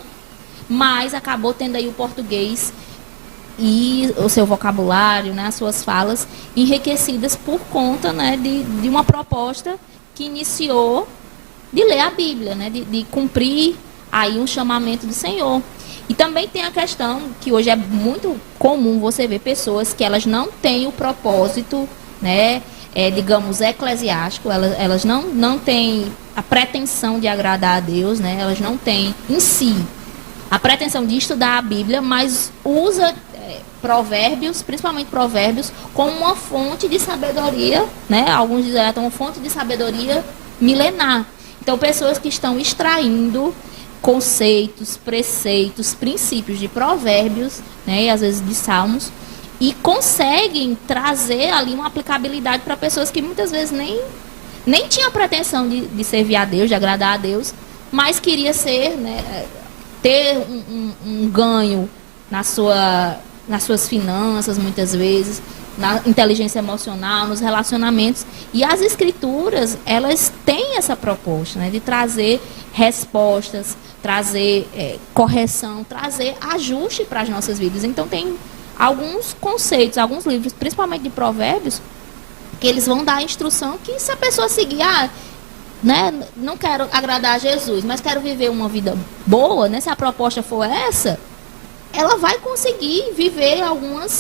mas acabou tendo aí o português e o seu vocabulário, né, as suas falas enriquecidas por conta, né, de uma proposta que iniciou de ler a Bíblia, né, de cumprir aí um chamamento do Senhor. E também tem a questão que hoje é muito comum você ver pessoas que elas não têm o propósito, né, digamos, eclesiástico, elas não têm a pretensão de agradar a Deus, né, elas não têm em si a pretensão de estudar a Bíblia, mas usa provérbios, principalmente provérbios, como uma fonte de sabedoria, né, alguns dizem até uma fonte de sabedoria milenar. Então, pessoas que estão extraindo conceitos, preceitos, princípios de provérbios, né, e às vezes de salmos, e conseguem trazer ali uma aplicabilidade para pessoas que muitas vezes nem tinham a pretensão de servir a Deus, de agradar a Deus, mas queria ser, né, ter um ganho nas suas finanças, muitas vezes, na inteligência emocional, nos relacionamentos. E as escrituras, elas têm essa proposta, né, de trazer respostas, trazer correção, trazer ajuste para as nossas vidas. Então, tem alguns conceitos, alguns livros, principalmente de provérbios, que eles vão dar a instrução que se a pessoa seguir, né, não quero agradar a Jesus, mas quero viver uma vida boa, né, se a proposta for essa, ela vai conseguir viver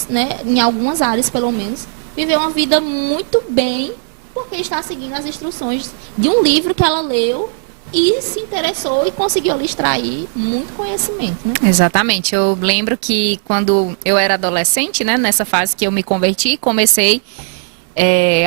né, em algumas áreas pelo menos, viver uma vida muito bem, porque está seguindo as instruções de um livro que ela leu e se interessou e conseguiu ali extrair muito conhecimento, né? Exatamente. Eu lembro que quando eu era adolescente, né, nessa fase que eu me converti, comecei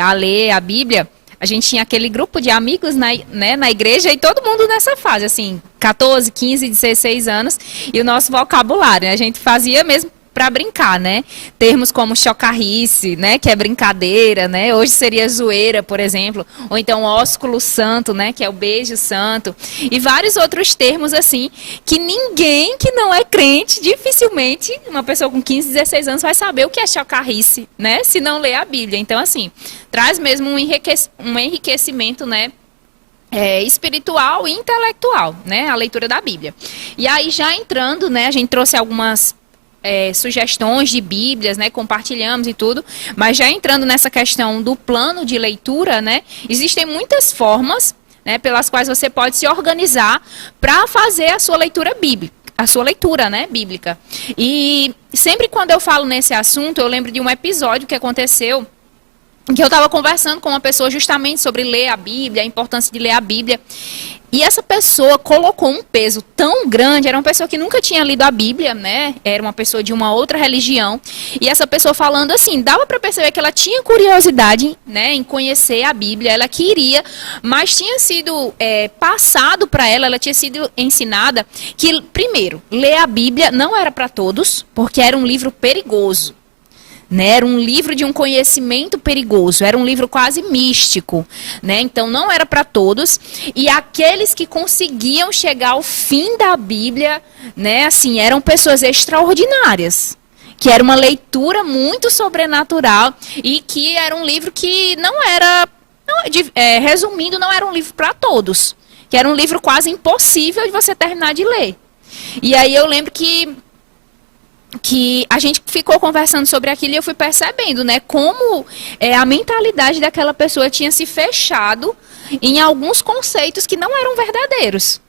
a ler a Bíblia. A gente tinha aquele grupo de amigos na igreja e todo mundo nessa fase, assim, 14, 15, 16 anos. E o nosso vocabulário, né, a gente fazia mesmo para brincar, né? Termos como chocarrice, né, que é brincadeira, né? Hoje seria zoeira, por exemplo, ou então ósculo santo, né, que é o beijo santo, e vários outros termos assim, que ninguém que não é crente, dificilmente uma pessoa com 15, 16 anos vai saber o que é chocarrice, né, se não ler a Bíblia. Então, assim, traz mesmo um enriquecimento, né, espiritual e intelectual, né, a leitura da Bíblia. E aí, já entrando, né, a gente trouxe algumas sugestões de Bíblias, né, compartilhamos e tudo, mas já entrando nessa questão do plano de leitura, né, existem muitas formas, né, pelas quais você pode se organizar para fazer a sua leitura bíblica, né, bíblica. E sempre quando eu falo nesse assunto, eu lembro de um episódio que aconteceu, que eu estava conversando com uma pessoa justamente sobre ler a Bíblia, a importância de ler a Bíblia. E essa pessoa colocou um peso tão grande, era uma pessoa que nunca tinha lido a Bíblia, né? Era uma pessoa de uma outra religião. E essa pessoa falando assim, dava para perceber que ela tinha curiosidade, né, em conhecer a Bíblia, ela queria, mas tinha sido passado para ela tinha sido ensinada que, primeiro, ler a Bíblia não era para todos, porque era um livro perigoso. Né, era um livro de um conhecimento perigoso, era um livro quase místico, né? Então não era para todos, e aqueles que conseguiam chegar ao fim da Bíblia, né, assim, eram pessoas extraordinárias, que era uma leitura muito sobrenatural e que era um livro que resumindo, não era um livro para todos, que era um livro quase impossível de você terminar de ler. E aí eu lembro que a gente ficou conversando sobre aquilo e eu fui percebendo, né, como a mentalidade daquela pessoa tinha se fechado em alguns conceitos que não eram verdadeiros,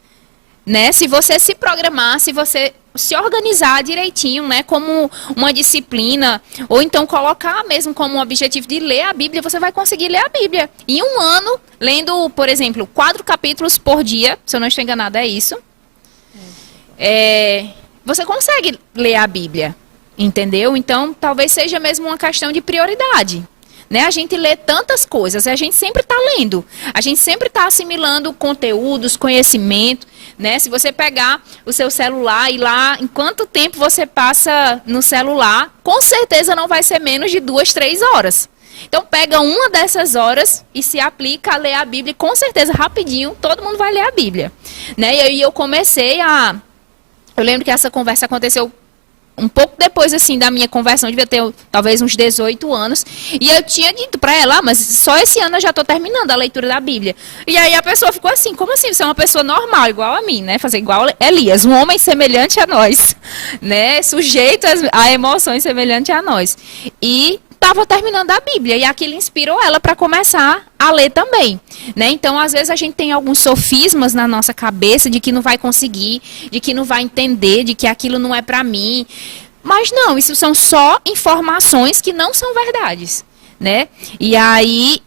né? Se você se programar, se você se organizar direitinho, né, como uma disciplina, ou então colocar mesmo como um objetivo de ler a Bíblia, você vai conseguir ler a Bíblia. Em um ano, lendo, por exemplo, 4 capítulos por dia, se eu não estou enganada, é isso. Você consegue ler a Bíblia, entendeu? Então, talvez seja mesmo uma questão de prioridade, né? A gente lê tantas coisas, a gente sempre está lendo, a gente sempre está assimilando conteúdos, conhecimento, né? Se você pegar o seu celular e lá, em quanto tempo você passa no celular, com certeza não vai ser menos de 2, 3 horas. Então, pega uma dessas horas e se aplica a ler a Bíblia, e com certeza, rapidinho, todo mundo vai ler a Bíblia, né? E aí eu comecei eu lembro que essa conversa aconteceu um pouco depois, assim, da minha conversão, devia ter talvez uns 18 anos, e eu tinha dito para ela, mas só esse ano eu já estou terminando a leitura da Bíblia. E aí a pessoa ficou assim, como assim? Você é uma pessoa normal, igual a mim, né? Fazer igual Elias, um homem semelhante a nós, né? Sujeito a emoções semelhantes a nós. E estava terminando a Bíblia, e aquilo inspirou ela para começar a ler também, né? Então, às vezes a gente tem alguns sofismas na nossa cabeça de que não vai conseguir, de que não vai entender, de que aquilo não é para mim. Mas não, isso são só informações que não são verdades, né? E aí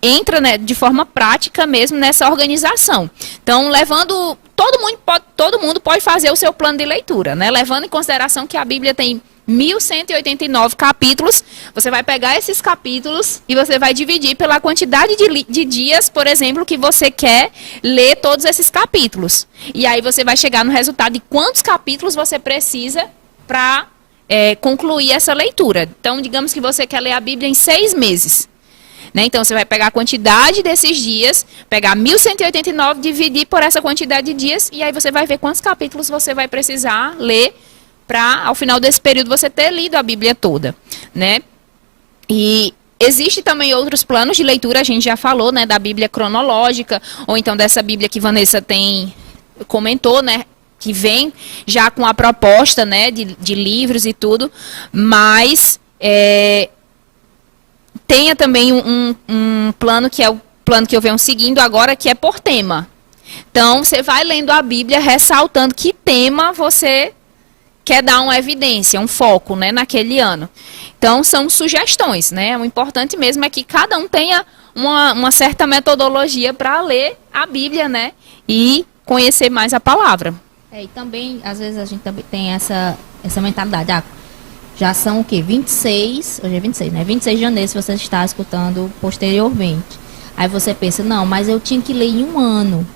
entra, né, de forma prática mesmo nessa organização. Então, levando todo mundo pode fazer o seu plano de leitura, né? Levando em consideração que a Bíblia tem 1.189 capítulos, você vai pegar esses capítulos e você vai dividir pela quantidade de dias, por exemplo, que você quer ler todos esses capítulos. E aí você vai chegar no resultado de quantos capítulos você precisa para concluir essa leitura. Então, digamos que você quer ler a Bíblia em 6 meses. Né? Então, você vai pegar a quantidade desses dias, pegar 1.189, dividir por essa quantidade de dias, e aí você vai ver quantos capítulos você vai precisar ler para, ao final desse período, você ter lido a Bíblia toda, né? E existe também outros planos de leitura, a gente já falou, né, da Bíblia cronológica, ou então dessa Bíblia que Vanessa comentou, né, que vem já com a proposta, né, de livros e tudo, mas tenha também um plano que é o plano que eu venho seguindo agora, que é por tema. Então, você vai lendo a Bíblia ressaltando que tema você quer dar uma evidência, um foco, né, naquele ano. Então, são sugestões, né? O importante mesmo é que cada um tenha uma certa metodologia para ler a Bíblia, né? E conhecer mais a palavra. E também, às vezes, a gente também tem essa mentalidade. Já são o quê? 26, hoje é 26, né? 26 de janeiro, se você está escutando posteriormente. Aí você pensa, não, mas eu tinha que ler em um ano.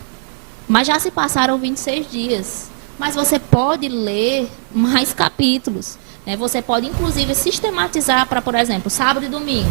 Mas já se passaram 26 dias. Mas você pode ler mais capítulos, né? Você pode, inclusive, sistematizar para, por exemplo, sábado e domingo.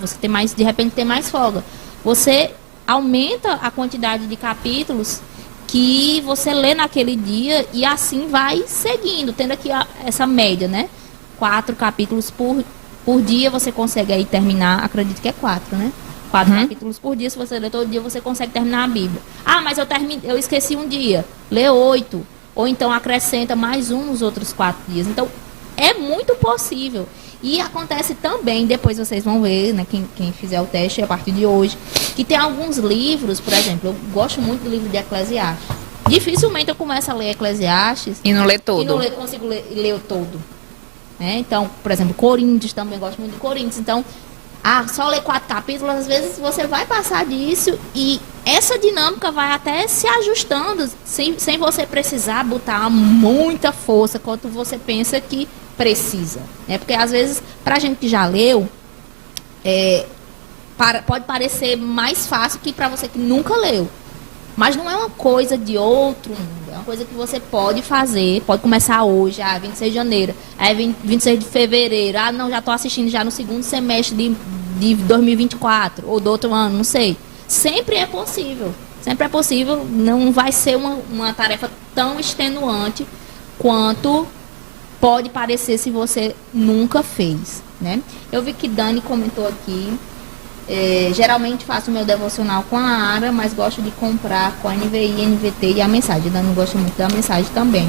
Você tem mais, de repente tem mais folga. Você aumenta a quantidade de capítulos que você lê naquele dia e assim vai seguindo, tendo aqui essa média, né? 4 capítulos por dia você consegue aí terminar, acredito que é 4, né? 4 capítulos por dia, se você ler todo dia, você consegue terminar a Bíblia. Mas eu esqueci um dia, lê 8. Ou então acrescenta mais um nos outros 4 dias. Então, é muito possível. E acontece também, depois vocês vão ver, né, quem fizer o teste a partir de hoje, que tem alguns livros, por exemplo, eu gosto muito do livro de Eclesiastes. Dificilmente eu começo a ler Eclesiastes. E não lê todo. E não consigo ler todo. Então, por exemplo, Coríntios também, gosto muito de Coríntios. Então, só ler 4 capítulos, às vezes você vai passar disso e essa dinâmica vai até se ajustando sem você precisar botar muita força quanto você pensa que precisa. Porque às vezes, pra gente que já leu, pode parecer mais fácil que para você que nunca leu. Mas não é uma coisa de outro mundo. É uma coisa que você pode fazer. Pode começar hoje, 26 de janeiro. Aí 26 de fevereiro. Não, já estou assistindo já no segundo semestre de 2024. Ou do outro ano, não sei. Sempre é possível. Sempre é possível. Não vai ser uma tarefa tão extenuante quanto pode parecer se você nunca fez, né? Eu vi que Dani comentou aqui. Geralmente faço o meu devocional com a Ara, mas gosto de comprar com a NVI, NVT e a mensagem. Dani gosta muito da mensagem também.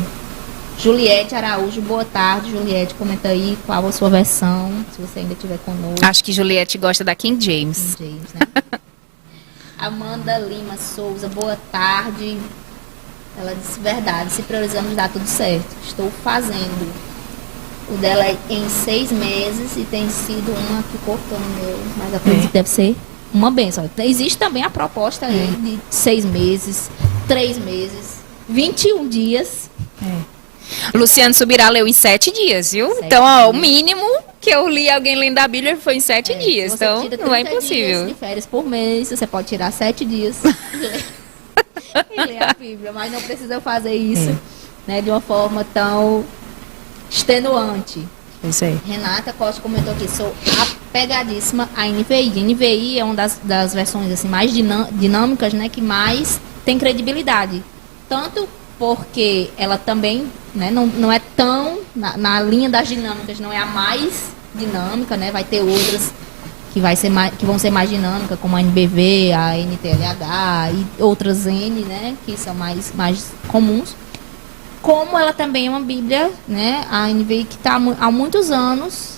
Juliette Araújo, boa tarde. Juliette, comenta aí qual a sua versão, se você ainda estiver conosco. Acho que Juliette gosta da King James. King James, né? Amanda Lima Souza, boa tarde. Ela disse, verdade, se priorizamos dá tudo certo. Estou fazendo. O dela é em 6 meses e tem sido uma que cortou no meu. Mas acredito que deve ser uma benção. Existe também a proposta aí de 6 meses, 3 meses, 21 dias. Luciano Subirá leu em 7 dias, viu? 7 então, dias. O mínimo que eu li alguém lendo a Bíblia foi em 7 dias. Então, não é impossível. Dias de férias por mês, você pode tirar 7 dias e ler a Bíblia. Mas não precisa fazer isso, né, de uma forma tão extenuante. Isso aí. Renata Costa comentou aqui, sou apegadíssima à NVI. NVI é uma das versões assim, mais dinâmicas, né, que mais tem credibilidade. Tanto porque ela também, né, não é tão, na linha das dinâmicas, não é a mais dinâmica, né? Vai ter outras que vão ser mais dinâmicas, como a NBV, a NTLH e outras N, né, que são mais comuns. Como ela também é uma Bíblia, né, a NVI que está há muitos anos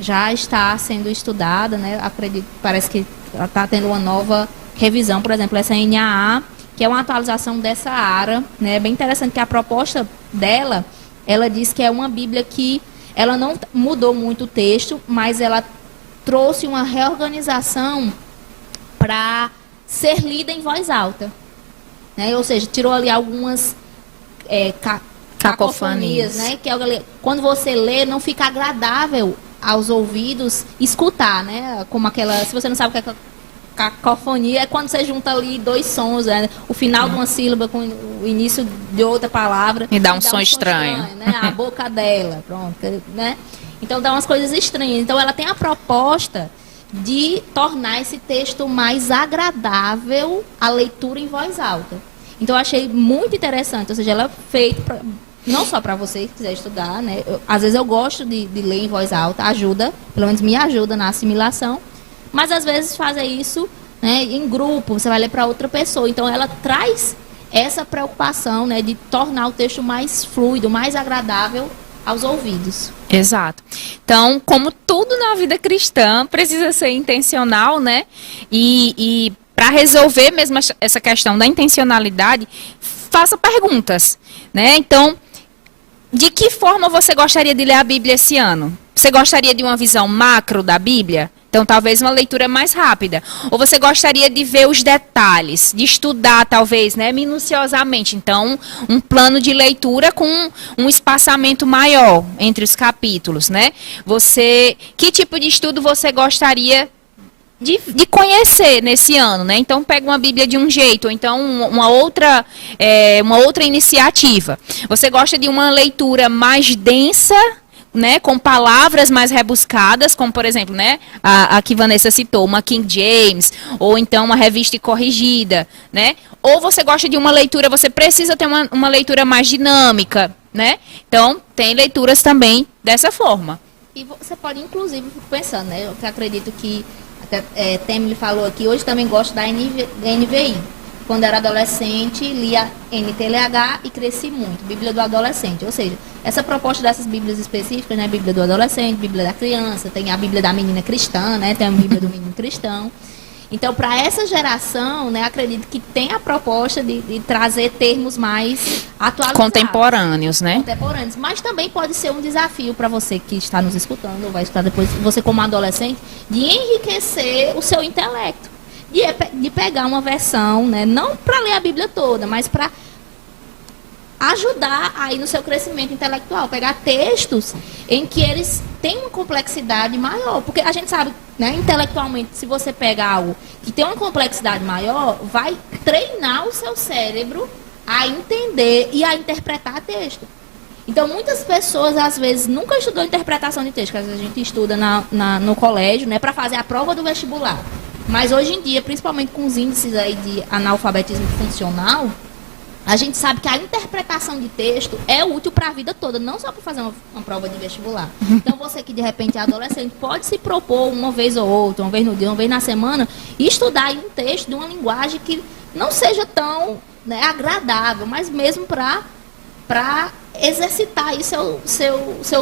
já está sendo estudada, né, acredito, parece que ela está tendo uma nova revisão, por exemplo, essa NAA, que é uma atualização dessa ARA, né, bem interessante que a proposta dela, ela diz que é uma Bíblia que ela não mudou muito o texto, mas ela trouxe uma reorganização para ser lida em voz alta, né, ou seja, tirou ali algumas cacofonias, né? Que quando você lê, não fica agradável aos ouvidos escutar, né? Como aquela, se você não sabe o que é cacofonia, é quando você junta ali dois sons, né? O final de uma sílaba com o início de outra palavra. E dá um som estranho. Né? A boca dela, pronto, né? Então dá umas coisas estranhas. Então ela tem a proposta de tornar esse texto mais agradável à leitura em voz alta. Então eu achei muito interessante, ou seja, ela é feita não só para você que quiser estudar, né? Às vezes eu gosto de ler em voz alta, ajuda, pelo menos me ajuda na assimilação, mas às vezes fazer isso, né, em grupo, você vai ler para outra pessoa. Então ela traz essa preocupação, né, de tornar o texto mais fluido, mais agradável aos ouvidos. Exato. Então, como tudo na vida cristã, precisa ser intencional, né? E para resolver mesmo essa questão da intencionalidade, faça perguntas, né? Então, de que forma você gostaria de ler a Bíblia esse ano? Você gostaria de uma visão macro da Bíblia? Então, talvez uma leitura mais rápida. Ou você gostaria de ver os detalhes, de estudar, talvez, né, minuciosamente. Então, um plano de leitura com um espaçamento maior entre os capítulos, né? Que tipo de estudo você gostaria de conhecer nesse ano, né? Então pega uma Bíblia de um jeito, ou então uma outra iniciativa. Você gosta de uma leitura mais densa, né? Com palavras mais rebuscadas, como por exemplo, né? A que Vanessa citou, uma King James, ou então uma revista corrigida, né? Ou você gosta de uma leitura, você precisa ter uma leitura mais dinâmica, né? Então tem leituras também dessa forma. E você pode, inclusive, fico pensando, né? Eu acredito que Temily falou aqui, hoje também gosto da NVI. Quando era adolescente, lia NTLH e cresci muito, Bíblia do adolescente. Ou seja, essa proposta dessas Bíblias específicas, né? Bíblia do adolescente, Bíblia da criança, tem a Bíblia da menina cristã, né? Tem a Bíblia do menino cristão. Então, para essa geração, né, acredito que tem a proposta de trazer termos mais atualizados. Contemporâneos, né? Contemporâneos. Mas também pode ser um desafio para você que está nos escutando, ou vai escutar depois, você como adolescente, de enriquecer o seu intelecto. De pegar uma versão, né, não para ler a Bíblia toda, mas para ajudar aí no seu crescimento intelectual, pegar textos em que eles têm uma complexidade maior, porque a gente sabe, né, intelectualmente, se você pega algo que tem uma complexidade maior, vai treinar o seu cérebro a entender e a interpretar texto. Então, muitas pessoas, às vezes, nunca estudou interpretação de texto, que às vezes a gente estuda no colégio, né, para fazer a prova do vestibular. Mas hoje em dia, principalmente com os índices aí de analfabetismo funcional, a gente sabe que a interpretação de texto é útil para a vida toda, não só para fazer uma prova de vestibular. Então, você que de repente é adolescente, pode se propor uma vez ou outra, uma vez no dia, uma vez na semana, e estudar aí um texto de uma linguagem que não seja tão, né, agradável, mas mesmo para exercitar aí seu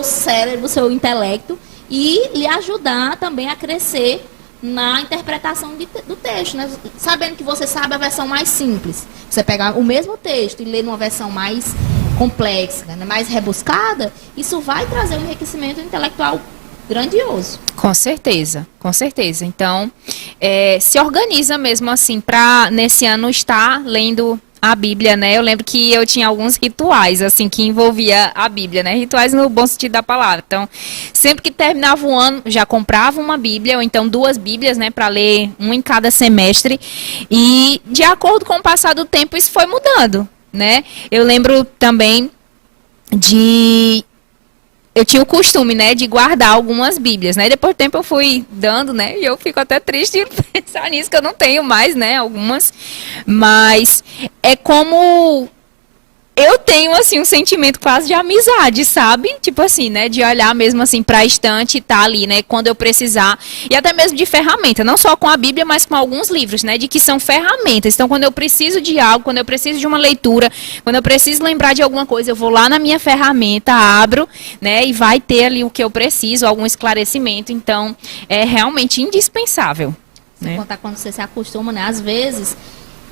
cérebro, seu intelecto, e lhe ajudar também a crescer na interpretação do texto, né? Sabendo que você sabe a versão mais simples. Você pegar o mesmo texto e ler numa versão mais complexa, né, mais rebuscada, isso vai trazer um enriquecimento intelectual grandioso. Com certeza, com certeza. Então, se organiza mesmo assim para nesse ano estar lendo a Bíblia, né? Eu lembro que eu tinha alguns rituais, assim, que envolvia a Bíblia, né? Rituais no bom sentido da palavra. Então, sempre que terminava o ano, já comprava uma Bíblia, ou então 2 Bíblias, né? Para ler uma em cada semestre. E, de acordo com o passar do tempo, isso foi mudando, né? Eu lembro também eu tinha o costume, né, de guardar algumas Bíblias, né? Depois do tempo eu fui dando, né? E eu fico até triste de pensar nisso, que eu não tenho mais, né, algumas. Mas é como eu tenho, assim, um sentimento quase de amizade, sabe? Tipo assim, né? De olhar mesmo, assim, pra estante e tá ali, né? Quando eu precisar. E até mesmo de ferramenta. Não só com a Bíblia, mas com alguns livros, né? De que são ferramentas. Então, quando eu preciso de algo, quando eu preciso de uma leitura, quando eu preciso lembrar de alguma coisa, eu vou lá na minha ferramenta, abro, né? E vai ter ali o que eu preciso, algum esclarecimento. Então, é realmente indispensável. Sem contar quando você se acostuma, né? Às vezes,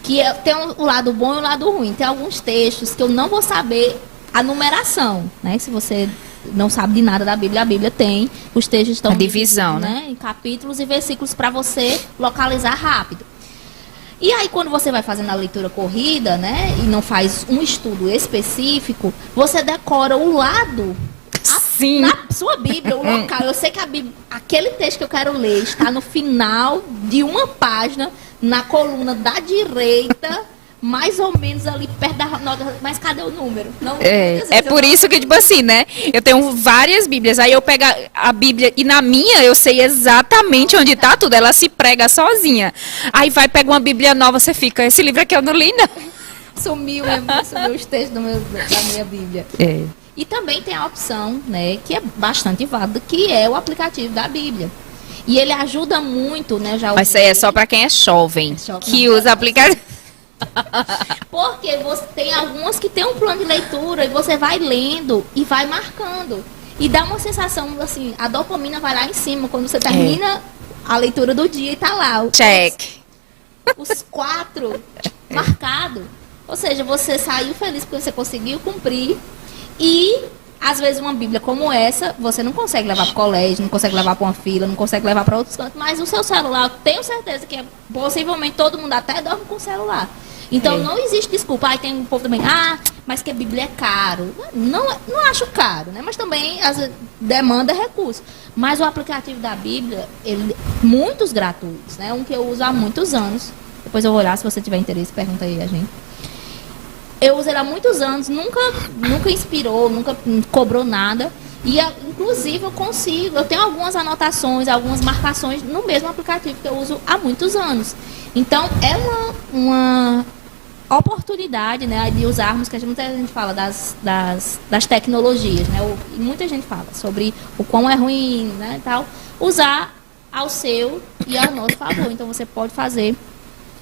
tem um lado bom e um lado ruim. Tem alguns textos que eu não vou saber a numeração, né? Se você não sabe de nada da Bíblia, a Bíblia tem. Os textos estão a divisão, né? Em capítulos e versículos para você localizar rápido. E aí, quando você vai fazendo a leitura corrida, né? E não faz um estudo específico, você decora o lado... Sim. Na sua Bíblia, o local, eu sei que a Bíblia, aquele texto que eu quero ler está no final de uma página, na coluna da direita, mais ou menos ali perto da nota. Mas cadê o número? Não, é por isso que, tipo assim, né? Eu tenho várias Bíblias, aí eu pego a Bíblia e na minha eu sei exatamente onde está tudo. Ela se prega sozinha. Aí pega uma Bíblia nova, você fica, esse livro aqui eu não li, não. Sumiu os textos da minha Bíblia. É. E também tem a opção, né, que é bastante válida, que é o aplicativo da Bíblia. E ele ajuda muito, né? Mas isso aí é só para quem é jovem, que usa aplicativo. Porque você tem algumas que tem um plano de leitura e você vai lendo e vai marcando. E dá uma sensação, assim, a dopamina vai lá em cima quando você termina a leitura do dia e tá lá. Check. Os 4 marcados. Ou seja, você saiu feliz porque você conseguiu cumprir. E, às vezes, uma Bíblia como essa, você não consegue levar para o colégio, não consegue levar para uma fila, não consegue levar para outros cantos, mas o seu celular, eu tenho certeza que possivelmente todo mundo até dorme com o celular. Então, não existe desculpa. Aí tem um povo também, mas que a Bíblia é caro. Não acho caro, né? Mas também demanda recursos. Mas o aplicativo da Bíblia, muitos gratuitos, né? Um que eu uso há muitos anos. Depois eu vou olhar, se você tiver interesse, pergunta aí a gente. Eu usei há muitos anos, nunca inspirou, nunca cobrou nada. E, inclusive, eu tenho algumas anotações, algumas marcações no mesmo aplicativo que eu uso há muitos anos. Então, é uma oportunidade, né, de usarmos, que muita gente fala das tecnologias, né? E muita gente fala sobre o quão é ruim, né, tal. Usar ao seu e ao nosso favor. Então, você pode fazer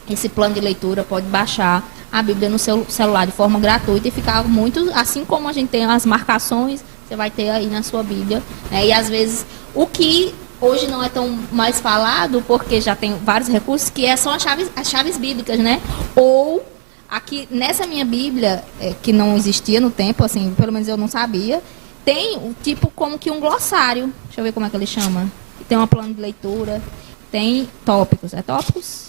esse plano de leitura, pode baixar a Bíblia no seu celular de forma gratuita e ficar muito, assim como a gente tem as marcações, você vai ter aí na sua Bíblia, né? E às vezes o que hoje não é tão mais falado, porque já tem vários recursos, que são as chaves bíblicas, né? Ou aqui nessa minha Bíblia, que não existia no tempo, assim, pelo menos eu não sabia, tem tipo como que um glossário. Deixa eu ver como é que ele chama. Tem um plano de leitura, tem tópicos. É tópicos?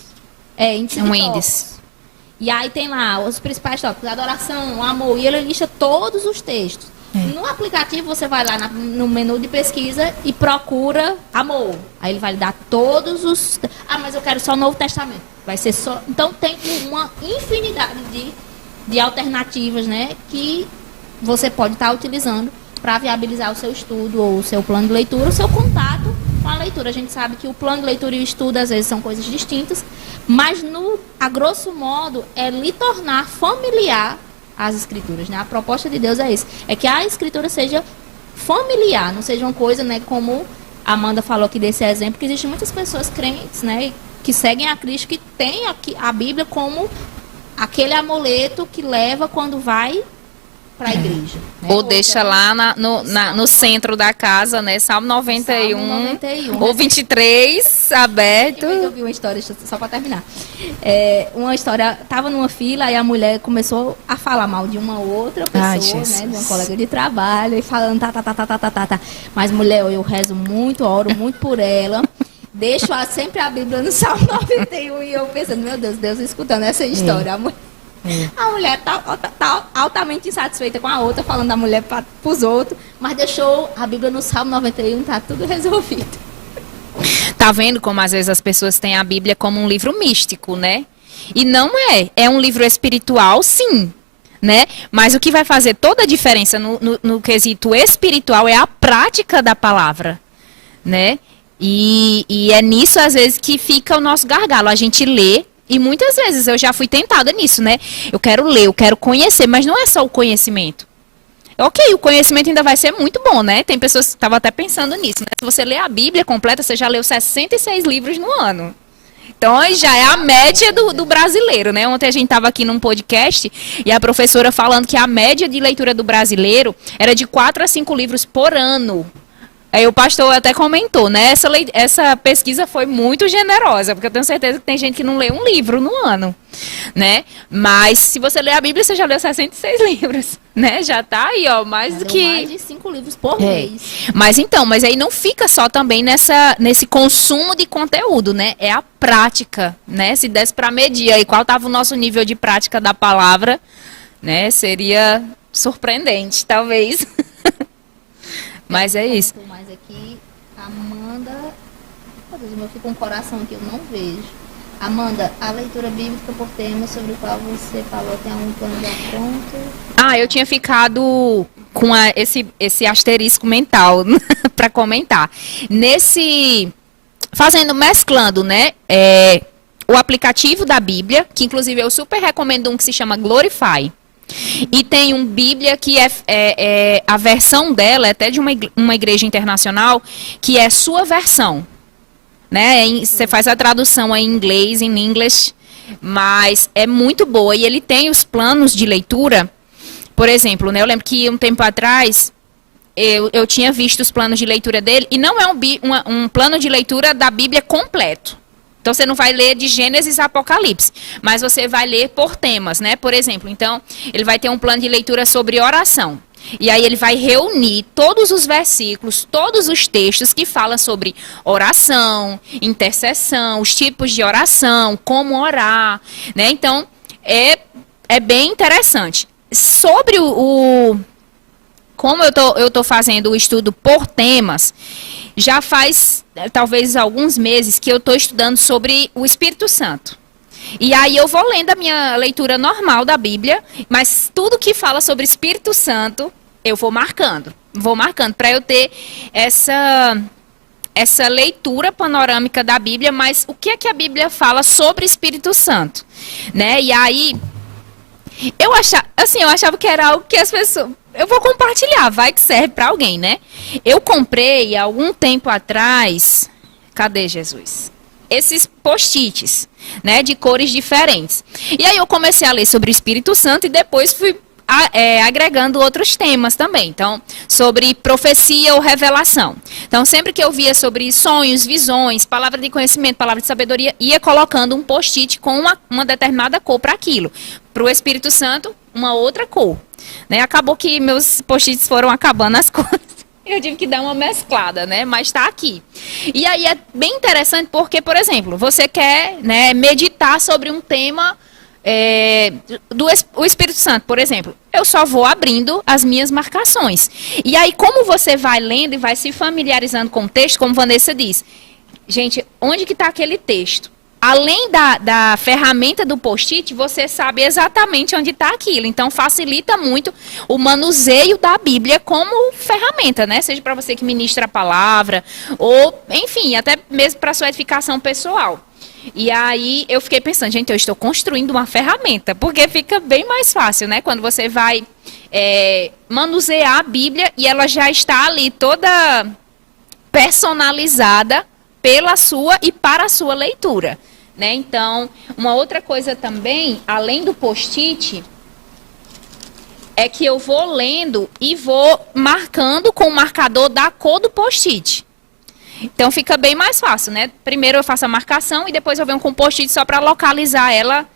Índice de tópicos. E aí tem lá os principais tópicos, adoração, amor, e ele lista todos os textos. No aplicativo, você vai lá no menu de pesquisa e procura amor. Aí ele vai lhe dar todos os... mas eu quero só o Novo Testamento. Vai ser só... Então, tem uma infinidade de alternativas, né, que você pode estar utilizando para viabilizar o seu estudo ou o seu plano de leitura, o seu contato com a leitura. A gente sabe que o plano de leitura e o estudo, às vezes, são coisas distintas, mas, a grosso modo, é lhe tornar familiar as escrituras, né? A proposta de Deus é isso, é que a escritura seja familiar, não seja uma coisa, né, como a Amanda falou aqui desse exemplo, que existem muitas pessoas crentes, né, que seguem a Cristo, que tem a Bíblia como aquele amuleto que leva quando vai para a igreja. Né? Ou deixa lá no centro da casa, né? Salmo 91, Salmo 91 ou 23, aberto. Eu vi uma história, só para terminar. Uma história, estava numa fila e a mulher começou a falar mal de uma outra pessoa, né? De uma colega de trabalho, e falando tá. Mas, mulher, eu rezo muito, oro muito por ela. Deixo sempre a Bíblia no Salmo 91 e eu pensando, meu Deus escutando essa história. A mulher tá altamente insatisfeita com a outra, falando da mulher para os outros, mas deixou a Bíblia no Salmo 91, tá tudo resolvido. Tá vendo como às vezes as pessoas têm a Bíblia como um livro místico, né? E não é. É um livro espiritual, sim, né? Mas o que vai fazer toda a diferença no quesito espiritual é a prática da palavra, né? E é nisso, às vezes, que fica o nosso gargalo. A gente lê, E muitas vezes eu já fui tentada nisso, né? Eu quero ler, eu quero conhecer, mas não é só o conhecimento. Ok, o conhecimento ainda vai ser muito bom, né? Tem pessoas que estavam até pensando nisso, né? Se você ler a Bíblia completa, você já leu 66 livros no ano. Então, já é a média do brasileiro, né? Ontem a gente estava aqui num podcast e a professora falando que a média de leitura do brasileiro era de 4 a 5 livros por ano. Aí o pastor até comentou, né? Essa pesquisa foi muito generosa, porque eu tenho certeza que tem gente que não lê um livro no ano, né? Mas se você ler a Bíblia, você já leu 66 livros, né? Já tá aí, ó, mais do que... mais de 5 livros por mês. Mas aí não fica só também nesse consumo de conteúdo, né? É a prática, né? Se desse para medir aí qual estava o nosso nível de prática da palavra, né? Seria surpreendente, talvez. Mas é isso. Mais aqui, Amanda. Meu Deus, eu fico com um coração que eu não vejo. Amanda, a leitura bíblica por tema sobre o qual você falou, tem algum plano já pronto? Eu tinha ficado com esse asterisco mental para comentar. Mesclando, né? O aplicativo da Bíblia, que inclusive eu super recomendo um que se chama Glorify. E tem um Bíblia que a versão dela é até de uma igreja internacional, que é sua versão. Né? Você faz a tradução em inglês, em English, mas é muito boa. E ele tem os planos de leitura. Por exemplo, né, eu lembro que um tempo atrás eu tinha visto os planos de leitura dele, e não é um plano de leitura da Bíblia completo. Então, você não vai ler de Gênesis a Apocalipse, mas você vai ler por temas, né? Por exemplo, então, ele vai ter um plano de leitura sobre oração. E aí ele vai reunir todos os versículos, todos os textos que falam sobre oração, intercessão, os tipos de oração, como orar, né? Então, é bem interessante. Sobre como eu tô fazendo o estudo por temas, já faz talvez alguns meses que eu estou estudando sobre o Espírito Santo. E aí eu vou lendo a minha leitura normal da Bíblia, mas tudo que fala sobre Espírito Santo, eu vou marcando. Para eu ter essa leitura panorâmica da Bíblia, mas o que é que a Bíblia fala sobre Espírito Santo, né? E aí eu achava que era algo que as pessoas... Eu vou compartilhar, vai que serve para alguém, né? Eu comprei há algum tempo atrás... Cadê Jesus? Esses post-its, né? De cores diferentes. E aí eu comecei a ler sobre o Espírito Santo e depois fui agregando outros temas também. Então, sobre profecia ou revelação. Então, sempre que eu via sobre sonhos, visões, palavra de conhecimento, palavra de sabedoria, ia colocando um post-it com uma determinada cor para aquilo. Para o Espírito Santo, uma outra cor. Né? Acabou que meus post-its foram acabando as cores. Eu tive que dar uma mesclada, né? Mas está aqui. E aí é bem interessante porque, por exemplo, você quer, né, meditar sobre um tema o Espírito Santo, por exemplo. Eu só vou abrindo as minhas marcações. E aí, como você vai lendo e vai se familiarizando com o texto, como Vanessa diz, gente, onde que está aquele texto? Além da ferramenta do post-it, você sabe exatamente onde está aquilo. Então, facilita muito o manuseio da Bíblia como ferramenta, né? Seja para você que ministra a palavra, ou, enfim, até mesmo para sua edificação pessoal. E aí, eu fiquei pensando, gente, eu estou construindo uma ferramenta, porque fica bem mais fácil, né? Quando você vai manusear a Bíblia e ela já está ali toda personalizada pela sua e para a sua leitura, né? Então, uma outra coisa também, além do post-it, é que eu vou lendo e vou marcando com o marcador da cor do post-it. Então, fica bem mais fácil, né? Primeiro eu faço a marcação e depois eu venho com o post-it só para localizar ela,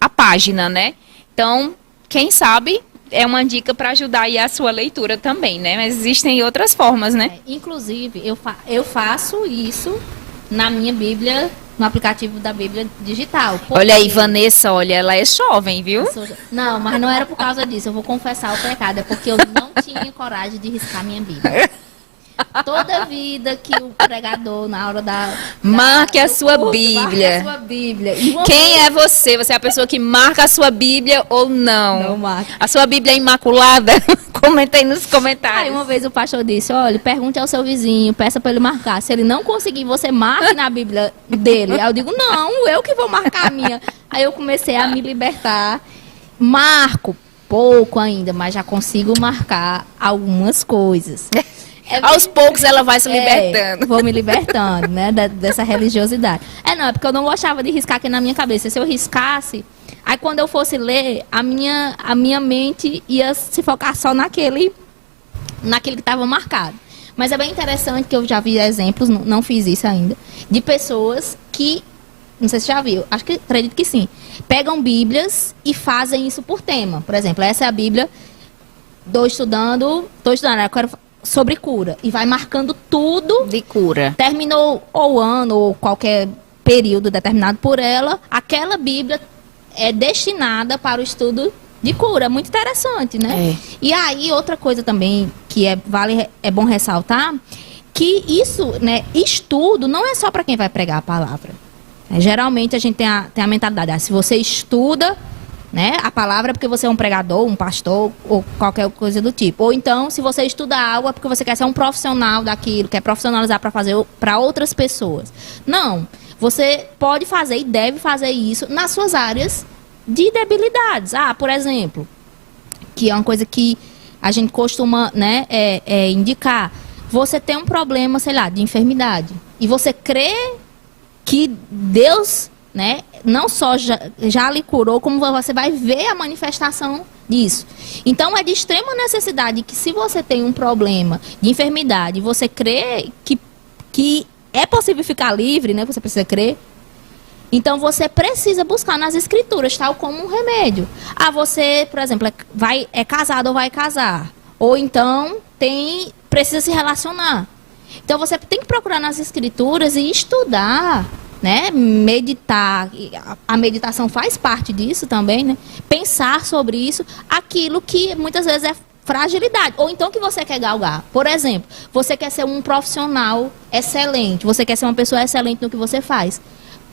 a página, né? Então, quem sabe... É uma dica para ajudar aí a sua leitura também, né? Mas existem outras formas, né? Inclusive, eu faço isso na minha Bíblia, no aplicativo da Bíblia digital. Olha aí, Vanessa, olha, ela é jovem, viu? Não, mas não era por causa disso. Eu vou confessar o pecado. É porque eu não tinha coragem de riscar minha Bíblia. Toda vida que o pregador, na hora marque a sua Bíblia. Marque a sua Bíblia. Quem é você? Você é a pessoa que marca a sua Bíblia ou não? Não marca. A sua Bíblia é imaculada? Comentei nos comentários. Aí uma vez o pastor disse, olha, pergunte ao seu vizinho, peça para ele marcar. Se ele não conseguir, você marque na Bíblia dele. Aí eu digo, não, eu que vou marcar a minha. Aí eu comecei a me libertar. Marco pouco ainda, mas já consigo marcar algumas coisas. Aos poucos ela vai se libertando. Vou me libertando, né, dessa religiosidade. Não, é porque eu não gostava de riscar aqui na minha cabeça. Se eu riscasse, aí quando eu fosse ler, a minha mente ia se focar só naquele que estava marcado. Mas é bem interessante que eu já vi exemplos, não fiz isso ainda, de pessoas que, não sei se já viu, acredito que sim, pegam bíblias e fazem isso por tema. Por exemplo, essa é a Bíblia, estou estudando, eu quero sobre cura. E vai marcando tudo. De cura. Terminou o ano ou qualquer período determinado por ela, aquela Bíblia é destinada para o estudo de cura. Muito interessante, né? E aí, outra coisa também que é bom ressaltar, que isso, né, estudo não é só para quem vai pregar a palavra. Geralmente a gente tem a mentalidade, se você estuda, né, a palavra é porque você é um pregador, um pastor ou qualquer coisa do tipo. Ou então, se você estuda algo é porque você quer ser um profissional daquilo, quer profissionalizar para fazer para outras pessoas. Não, você pode fazer e deve fazer isso nas suas áreas de debilidades. Por exemplo, que é uma coisa que a gente costuma, né, indicar. Você tem um problema, sei lá, de enfermidade. E você crê que Deus, né, não só já lhe curou, como você vai ver a manifestação disso. Então, é de extrema necessidade que, se você tem um problema de enfermidade, você crê que é possível ficar livre, né? Você precisa crer. Então, você precisa buscar nas escrituras, tal como um remédio. Você, por exemplo, é casado ou vai casar. Ou então, precisa se relacionar. Então, você tem que procurar nas escrituras e estudar, né? Meditar. A meditação faz parte disso também, né? Pensar sobre isso, aquilo que muitas vezes é fragilidade. Ou então que você quer galgar. Por exemplo, você quer ser um profissional excelente, você quer ser uma pessoa excelente no que você faz.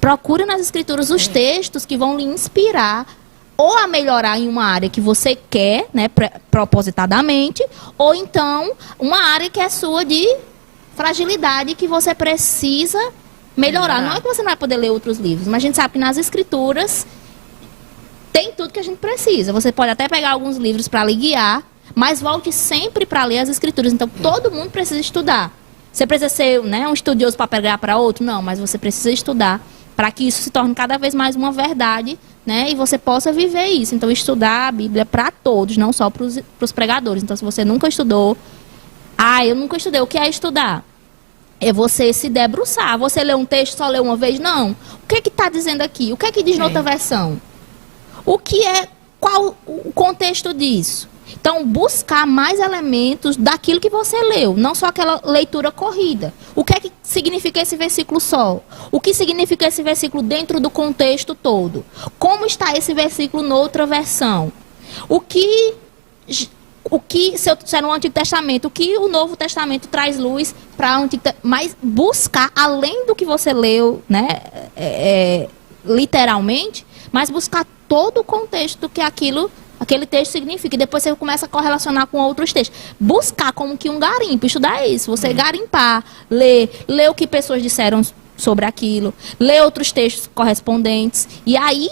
Procure nas escrituras os textos que vão lhe inspirar ou a melhorar em uma área que você quer, né, propositadamente, ou então uma área que é sua de fragilidade que você precisa melhorar. Não é que você não vai poder ler outros livros, mas a gente sabe que nas escrituras tem tudo que a gente precisa. Você pode até pegar alguns livros para lhe guiar, mas volte sempre para ler as escrituras. Então, todo mundo precisa estudar. Você precisa ser, né, um estudioso para pregar para outro? Não, mas você precisa estudar para que isso se torne cada vez mais uma verdade, né, e você possa viver isso. Então, estudar a Bíblia para todos, não só para os pregadores. Então, se você nunca estudou, eu nunca estudei, o que é estudar? É você se debruçar. Você lê um texto, só lê uma vez? Não. O que está dizendo aqui? O que é que diz na outra versão? Qual o contexto disso? Então, buscar mais elementos daquilo que você leu, não só aquela leitura corrida. O que é que significa esse versículo só? O que significa esse versículo dentro do contexto todo? Como está esse versículo noutra versão? Se eu disser no Antigo Testamento, o que o Novo Testamento traz luz para o Antigo Testamento? Mas buscar, além do que você leu, né, literalmente, mas buscar todo o contexto que aquele texto significa. E depois você começa a correlacionar com outros textos. Buscar como que um garimpo, estudar isso. Você garimpar, ler o que pessoas disseram sobre aquilo, ler outros textos correspondentes. E aí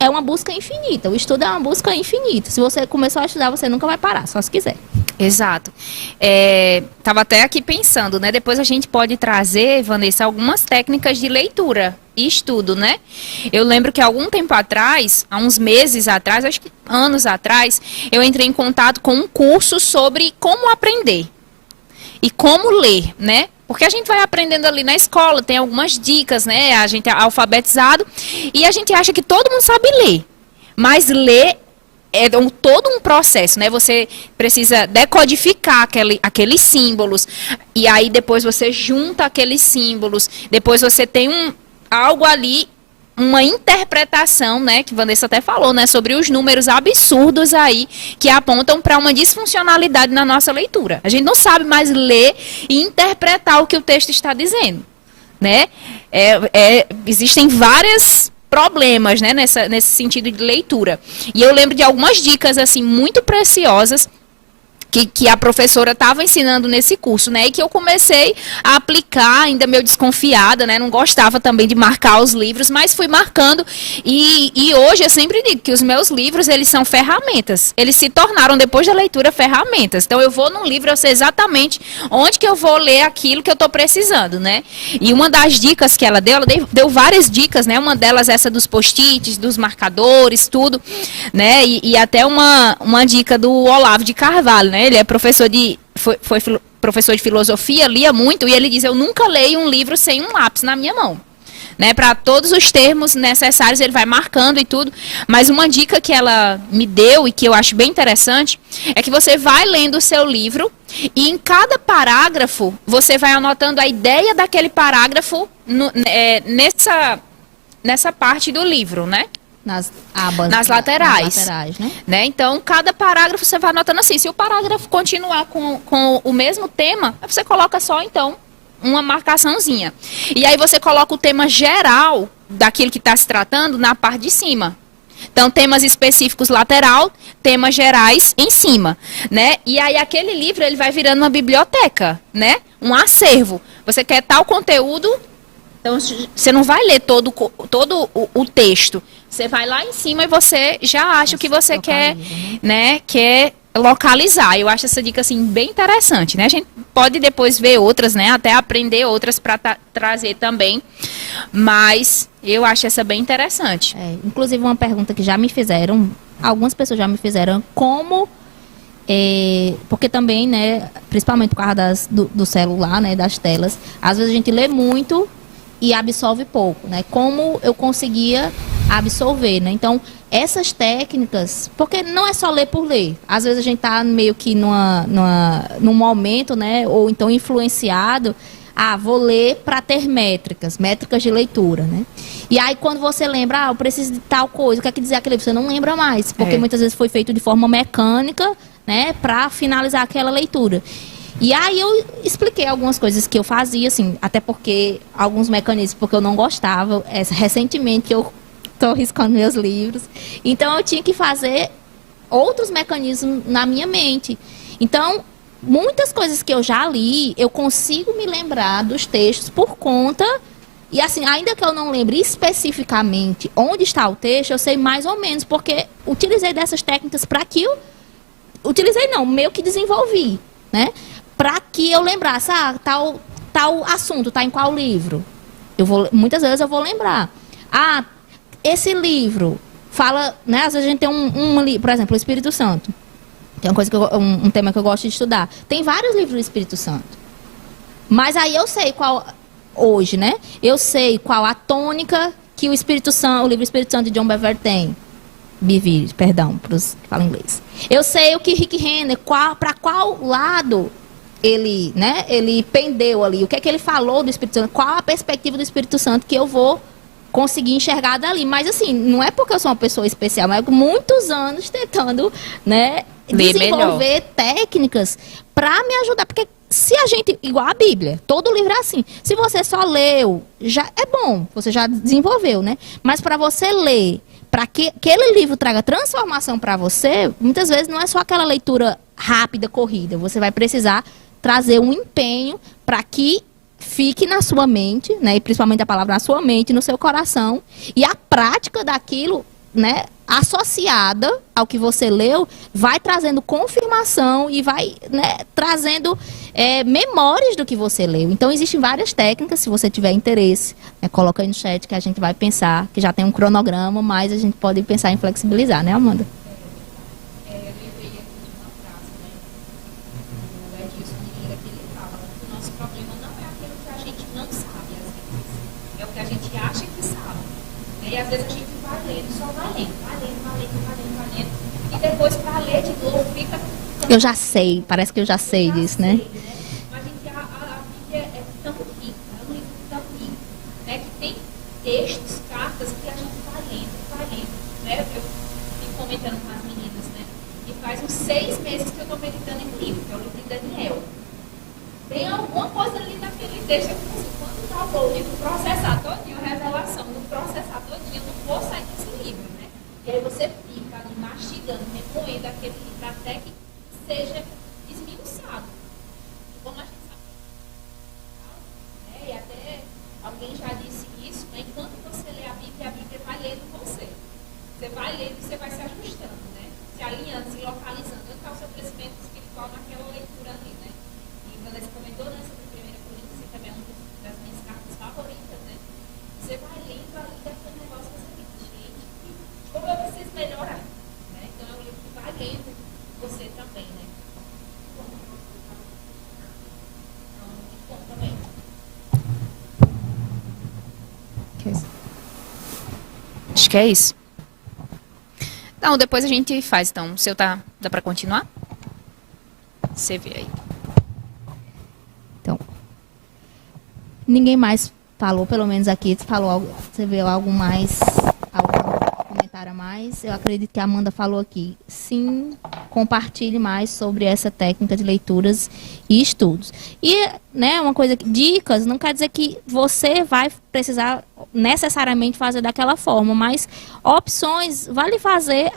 é uma busca infinita. O estudo é uma busca infinita. Se você começou a estudar, você nunca vai parar, só se quiser. Exato. Tava até aqui pensando, né? Depois a gente pode trazer, Vanessa, algumas técnicas de leitura e estudo, né? Eu lembro que há algum tempo atrás, há uns meses atrás, acho que anos atrás, eu entrei em contato com um curso sobre como aprender e como ler, né? Porque a gente vai aprendendo ali na escola, tem algumas dicas, né? A gente é alfabetizado e a gente acha que todo mundo sabe ler. Mas ler é todo um processo, né? Você precisa decodificar aqueles símbolos. E aí depois você junta aqueles símbolos. Depois você tem algo ali, uma interpretação, né? Que Vanessa até falou, né? Sobre os números absurdos aí que apontam para uma disfuncionalidade na nossa leitura. A gente não sabe mais ler e interpretar o que o texto está dizendo, né? Existem vários problemas, né? Nesse sentido de leitura. E eu lembro de algumas dicas, assim, muito preciosas que a professora estava ensinando nesse curso, né? E que eu comecei a aplicar, ainda meio desconfiada, né? Não gostava também de marcar os livros, mas fui marcando. E hoje eu sempre digo que os meus livros, eles são ferramentas. Eles se tornaram, depois da leitura, ferramentas. Então eu vou num livro, eu sei exatamente onde que eu vou ler aquilo que eu estou precisando, né? E uma das dicas que ela deu várias dicas, né? Uma delas essa dos post-its, dos marcadores, tudo, né? E até uma dica do Olavo de Carvalho, né? Ele é professor foi professor de filosofia, lia muito, e ele diz, eu nunca leio um livro sem um lápis na minha mão. Né, para todos os termos necessários ele vai marcando e tudo, mas uma dica que ela me deu e que eu acho bem interessante é que você vai lendo o seu livro e em cada parágrafo você vai anotando a ideia daquele parágrafo nessa parte do livro, né? Nas abas. Nas laterais. Né? Então, cada parágrafo você vai anotando assim. Se o parágrafo continuar com o mesmo tema, você coloca só, então, uma marcaçãozinha. E aí você coloca o tema geral daquilo que está se tratando na parte de cima. Então, temas específicos lateral, temas gerais em cima, né? E aí aquele livro, ele vai virando uma biblioteca, né? Um acervo. Você quer tal conteúdo, então você não vai ler todo o texto. Você vai lá em cima e você já acha o que você quer, né? Quer localizar. Eu acho essa dica assim bem interessante, né? A gente pode depois ver outras, né? Até aprender outras para trazer também. Mas eu acho essa bem interessante. Inclusive uma pergunta que já me fizeram, algumas pessoas já me fizeram, como porque também, né, principalmente por causa do celular, né, das telas, às vezes a gente lê muito e absorve pouco, né? Como eu conseguia absorver, né? Então, essas técnicas, porque não é só ler por ler. Às vezes a gente tá meio que num momento, né? Ou então influenciado, vou ler para ter métricas de leitura, né? E aí quando você lembra, eu preciso de tal coisa, o que é que dizer aquele livro? Você não lembra mais, porque muitas vezes foi feito de forma mecânica, né? Para finalizar aquela leitura. E aí eu expliquei algumas coisas que eu fazia, assim, até porque alguns mecanismos, porque eu não gostava, recentemente eu estou riscando meus livros, então eu tinha que fazer outros mecanismos na minha mente. Então, muitas coisas que eu já li, eu consigo me lembrar dos textos por conta, e assim, ainda que eu não lembre especificamente onde está o texto, eu sei mais ou menos, porque utilizei dessas técnicas para que meio que desenvolvi, né? Para que eu lembrasse, tal assunto está em qual livro? Muitas vezes eu vou lembrar. Esse livro fala, né? Às vezes a gente tem por exemplo, o Espírito Santo. Tem uma coisa um tema que eu gosto de estudar. Tem vários livros do Espírito Santo. Mas aí eu sei qual, hoje, né? Eu sei qual a tônica que o livro Espírito Santo de John Bevere tem. Bevere, perdão, para os que falam inglês. Eu sei o que Rick Renner, para qual lado ele, né, ele pendeu ali, o que é que ele falou do Espírito Santo, qual a perspectiva do Espírito Santo que eu vou conseguir enxergar dali. Mas assim, não é porque eu sou uma pessoa especial, mas muitos anos tentando, né, desenvolver técnicas para me ajudar, porque se a gente, igual a Bíblia, todo livro é assim, se você só leu, já é bom, você já desenvolveu, né, mas para você ler, para que aquele livro traga transformação para você, muitas vezes não é só aquela leitura rápida, corrida, você vai precisar trazer um empenho para que fique na sua mente, né, e principalmente a palavra na sua mente, no seu coração, e a prática daquilo, né, associada ao que você leu, vai trazendo confirmação e vai, né, trazendo memórias do que você leu. Então, existem várias técnicas, se você tiver interesse, né, coloca aí no chat que a gente vai pensar, que já tem um cronograma, mas a gente pode pensar em flexibilizar, né, Amanda? E às vezes a gente vai lendo, só vai lendo. E depois para ler de novo fica... Eu já sei, parece que eu já sei disso, né? Mas a Bíblia é tão rica, é um livro tão rico, né? Que tem textos, cartas que a gente vai lendo, né? Eu fico comentando com as meninas, né? E faz uns 6 meses que eu estou meditando em livro, que é o livro de Daniel. Tem alguma coisa ali naquele texto, assim, quando tá o livro processar todinho, a revelação do processar todinho, eu não vou sair desse livro, né? E aí você fica ali mastigando, remoendo aquele livro até que seja se localizando, onde está o seu crescimento espiritual naquela leitura ali, né? E Vanessa comentou, né, sobre 1 Coríntios, que também é uma das minhas cartas favoritas, né? Você vai lendo ali daquele negócio que você fica, gente, como eu preciso melhorar, né? Então é um livro que vai lendo você também, né? Então, muito bom também. Acho que é isso. Então, depois a gente faz. Então, o seu dá para continuar? Você vê aí. Então, ninguém mais falou, pelo menos aqui, falou algo, você vê algo mais, algum comentário a mais. Eu acredito que a Amanda falou aqui. Sim, compartilhe mais sobre essa técnica de leituras e estudos. E, né, uma coisa, dicas, não quer dizer que você vai precisar necessariamente fazer daquela forma, mas opções vai lhe fazer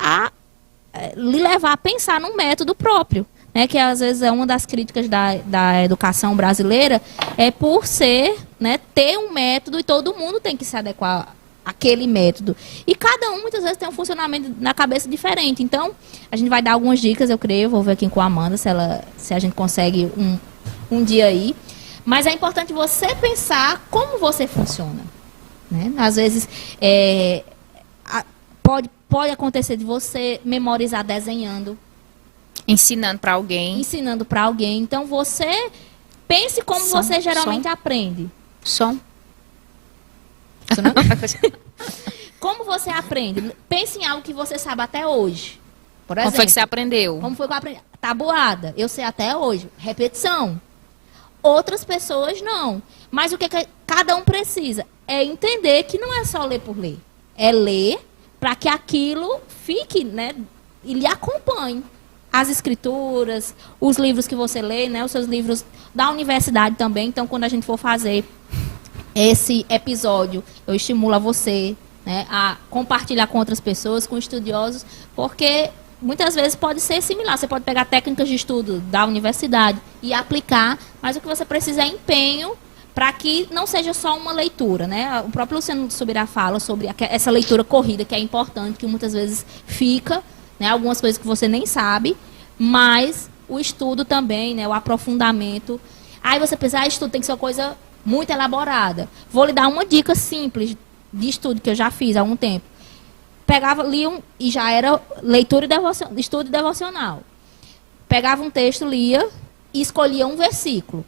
lhe levar a pensar num método próprio. Né, que às vezes é uma das críticas da educação brasileira, é por ser, né, ter um método e todo mundo tem que se adequar àquele método. E cada um, muitas vezes, tem um funcionamento na cabeça diferente. Então, a gente vai dar algumas dicas, eu creio, vou ver aqui com a Amanda se a gente consegue um dia aí. Mas é importante você pensar como você funciona. Né? Às vezes, pode acontecer de você memorizar desenhando, ensinando para alguém. Ensinando para alguém. Então, você pense como você geralmente aprende. Como você aprende? Pense em algo que você sabe até hoje. Por exemplo, como foi que você aprendeu? Como foi que eu aprendi? Tabuada. Eu sei até hoje. Repetição. Outras pessoas não. Mas o que cada um precisa? É entender que não é só ler por ler. É ler para que aquilo fique, né, e lhe acompanhe. As escrituras, os livros que você lê, né, os seus livros da universidade também. Então, quando a gente for fazer esse episódio, eu estimulo a você, né, a compartilhar com outras pessoas, com estudiosos, porque muitas vezes pode ser similar. Você pode pegar técnicas de estudo da universidade e aplicar, mas o que você precisa é empenho para que não seja só uma leitura, né? O próprio Luciano Subirá fala sobre essa leitura corrida, que é importante, que muitas vezes fica, né, algumas coisas que você nem sabe, mas o estudo também, né, o aprofundamento. Aí você pensa, estudo tem que ser uma coisa muito elaborada. Vou lhe dar uma dica simples de estudo que eu já fiz há algum tempo. Pegava, lia e já era leitura e estudo devocional. Pegava um texto, lia e escolhia um versículo.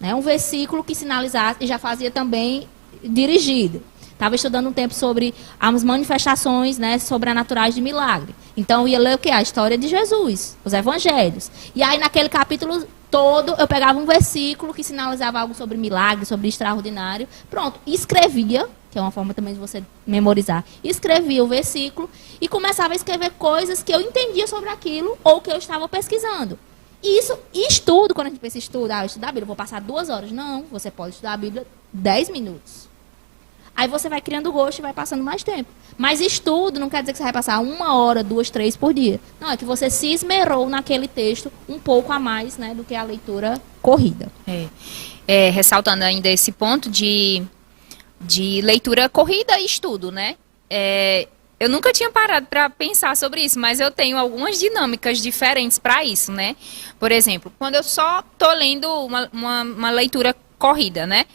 Né, um versículo que sinalizasse, e já fazia também dirigido. Estava estudando um tempo sobre as manifestações, né, sobrenaturais de milagre. Então, ia ler o quê? A história de Jesus, os evangelhos. E aí, naquele capítulo todo, eu pegava um versículo que sinalizava algo sobre milagre, sobre extraordinário. Pronto, escrevia, que é uma forma também de você memorizar. Escrevia o versículo e começava a escrever coisas que eu entendia sobre aquilo ou que eu estava pesquisando. E estudo, quando a gente pensa em estudar, eu estudar a Bíblia, vou passar 2 horas. Não, você pode estudar a Bíblia 10 minutos. Aí você vai criando gosto e vai passando mais tempo. Mas estudo não quer dizer que você vai passar 1 hora, 2, 3 por dia. Não, é que você se esmerou naquele texto um pouco a mais, né, do que a leitura corrida. Ressaltando ainda esse ponto de leitura corrida e estudo, né? Eu nunca tinha parado para pensar sobre isso, mas eu tenho algumas dinâmicas diferentes para isso, né? Por exemplo, quando eu só estou lendo uma leitura corrida, né?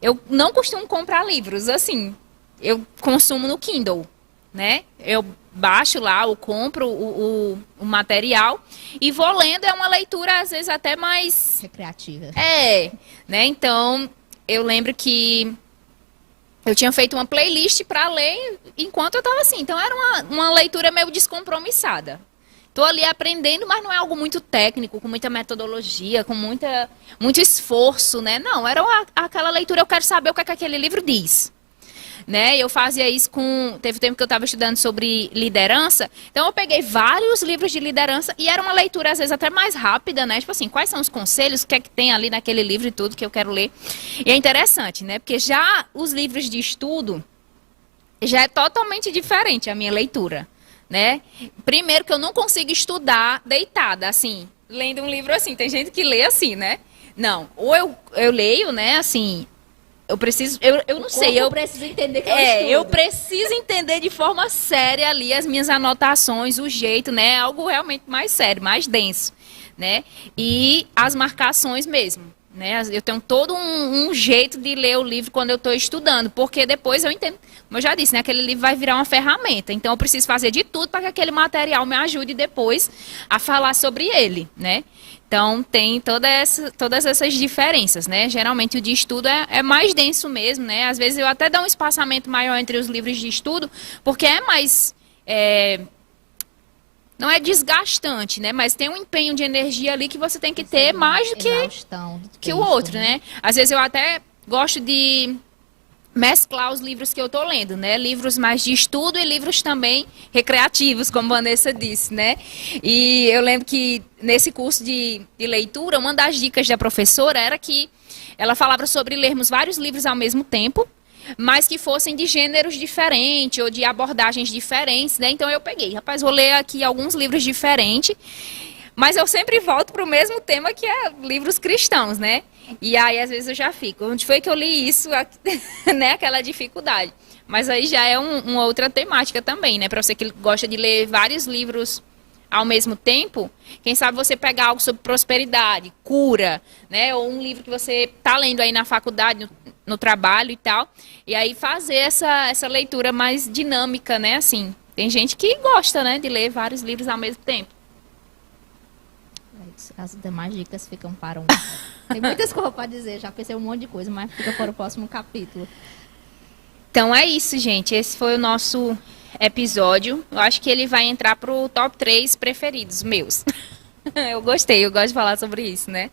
Eu não costumo comprar livros, assim, eu consumo no Kindle, né? Eu baixo lá, eu compro o material e vou lendo, é uma leitura às vezes até mais... recreativa. Né? Então, eu lembro que eu tinha feito uma playlist para ler enquanto eu estava assim, então era uma leitura meio descompromissada. Estou ali aprendendo, mas não é algo muito técnico, com muita metodologia, com muito esforço, né? Não, era aquela leitura, eu quero saber o que é que aquele livro diz. Né? Eu fazia isso teve tempo que eu estava estudando sobre liderança, então eu peguei vários livros de liderança e era uma leitura, às vezes, até mais rápida, né? Tipo assim, quais são os conselhos, o que é que tem ali naquele livro e tudo que eu quero ler. E é interessante, né? Porque já os livros de estudo, já é totalmente diferente a minha leitura. Né? Primeiro que eu não consigo estudar deitada, assim, lendo um livro assim. Tem gente que lê assim, né? Não, ou eu leio, né, assim, eu preciso, eu não sei, eu preciso entender que eu eu preciso entender de forma séria ali as minhas anotações, o jeito, né? Algo realmente mais sério, mais denso, né? E as marcações mesmo, né? Eu tenho todo um jeito de ler o livro quando eu estou estudando, porque depois eu entendo, como eu já disse, né? Aquele livro vai virar uma ferramenta, então eu preciso fazer de tudo para que aquele material me ajude depois a falar sobre ele, né? Então, tem todas essas diferenças, né? Geralmente, o de estudo é mais denso mesmo, né? Às vezes, eu até dou um espaçamento maior entre os livros de estudo, porque é mais... não é desgastante, né? Mas tem um empenho de energia ali que você tem que ter mais do que o outro, né? Às vezes, eu até gosto de mesclar os livros que eu estou lendo, né? Livros mais de estudo e livros também recreativos, como a Vanessa disse, né? E eu lembro que nesse curso de leitura, uma das dicas da professora era que ela falava sobre lermos vários livros ao mesmo tempo, mas que fossem de gêneros diferentes ou de abordagens diferentes, né? Então eu peguei, rapaz, vou ler aqui alguns livros diferentes, mas eu sempre volto para o mesmo tema, que é livros cristãos, né? E aí, às vezes, eu já fico, onde foi que eu li isso, né? Aquela dificuldade. Mas aí já é uma outra temática também, né? Para você que gosta de ler vários livros ao mesmo tempo, quem sabe você pegar algo sobre prosperidade, cura, né? Ou um livro que você está lendo aí na faculdade, no trabalho e tal, e aí fazer essa leitura mais dinâmica, né? Assim, tem gente que gosta, né? De ler vários livros ao mesmo tempo. As demais dicas ficam para um... Tem muitas coisas para dizer, já pensei um monte de coisa, mas fica para o próximo capítulo. Então é isso, gente. Esse foi o nosso episódio. Eu acho que ele vai entrar para o top 3 preferidos meus. Eu gostei, eu gosto de falar sobre isso, né?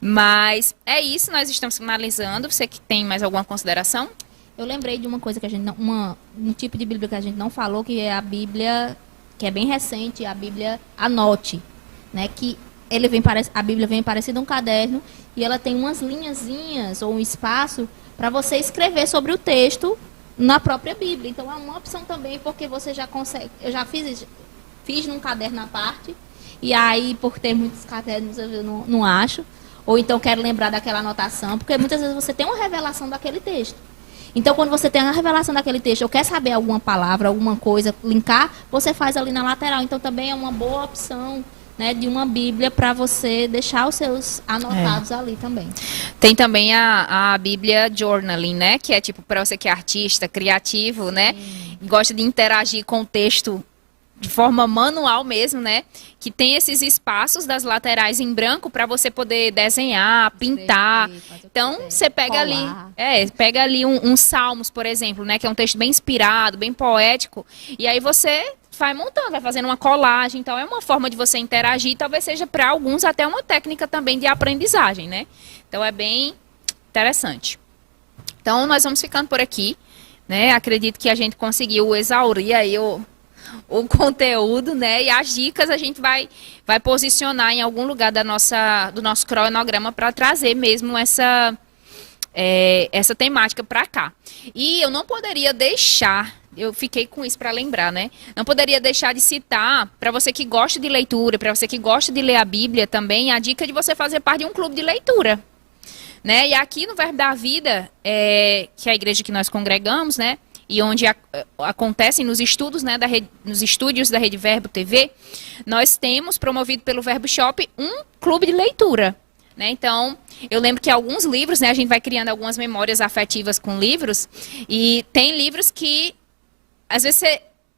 Mas é isso, nós estamos finalizando. Você que tem mais alguma consideração? Eu lembrei de uma coisa que a gente não... um tipo de Bíblia que a gente não falou, que é a Bíblia, que é bem recente, a Bíblia Anote, né? Que a Bíblia vem parecida um caderno e ela tem umas linhazinhas ou um espaço para você escrever sobre o texto na própria Bíblia. Então é uma opção também, porque você já consegue... Eu já fiz num caderno à parte, e aí, por ter muitos cadernos, eu não acho. Ou então quero lembrar daquela anotação, porque muitas vezes você tem uma revelação daquele texto. Então, quando você tem a revelação daquele texto, ou quer saber alguma palavra, alguma coisa, linkar, você faz ali na lateral. Então, também é uma boa opção, né, de uma Bíblia para você deixar os seus anotados ali também. Tem também a Bíblia Journaling, né? Que é tipo para você que é artista, criativo, né? Gosta de interagir com o texto de forma manual mesmo, né? Que tem esses espaços das laterais em branco para você poder desenhar, pintar. Então, você pega pega ali um Salmos, por exemplo, né? Que é um texto bem inspirado, bem poético. E aí você vai montando, vai fazendo uma colagem. Então, é uma forma de você interagir. Talvez seja para alguns até uma técnica também de aprendizagem, né? Então, é bem interessante. Então, nós vamos ficando por aqui, né? Acredito que a gente conseguiu exaurir aí o conteúdo, né? E as dicas a gente vai posicionar em algum lugar do nosso cronograma para trazer mesmo essa temática para cá. E eu não poderia deixar, eu fiquei com isso para lembrar, né? Não poderia deixar de citar, para você que gosta de leitura, para você que gosta de ler a Bíblia também, a dica de você fazer parte de um clube de leitura, né? E aqui no Verbo da Vida, que é a igreja que nós congregamos, né? E onde acontecem nos estudos, né, nos estúdios da Rede Verbo TV, nós temos, promovido pelo Verbo Shop, um clube de leitura, né? Então, eu lembro que alguns livros, né, a gente vai criando algumas memórias afetivas com livros, e tem livros que, às vezes,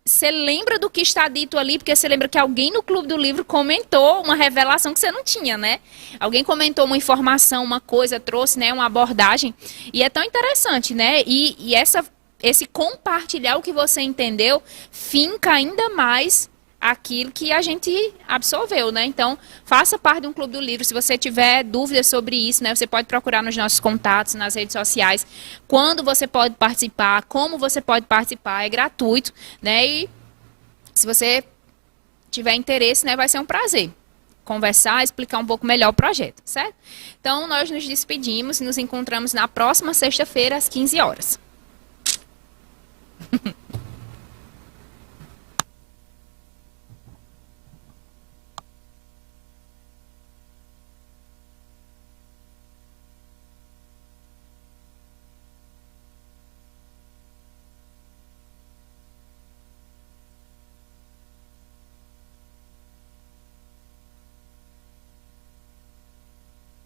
você lembra do que está dito ali, porque você lembra que alguém no clube do livro comentou uma revelação que você não tinha, né? Alguém comentou uma informação, uma coisa, trouxe, né, uma abordagem, e é tão interessante, né? E esse compartilhar o que você entendeu finca ainda mais aquilo que a gente absorveu, né? Então, faça parte de um clube do livro. Se você tiver dúvidas sobre isso, né? Você pode procurar nos nossos contatos, nas redes sociais, quando você pode participar, como você pode participar, é gratuito, né? E se você tiver interesse, né? Vai ser um prazer conversar, explicar um pouco melhor o projeto, certo? Então, nós nos despedimos e nos encontramos na próxima sexta-feira, às 15 horas.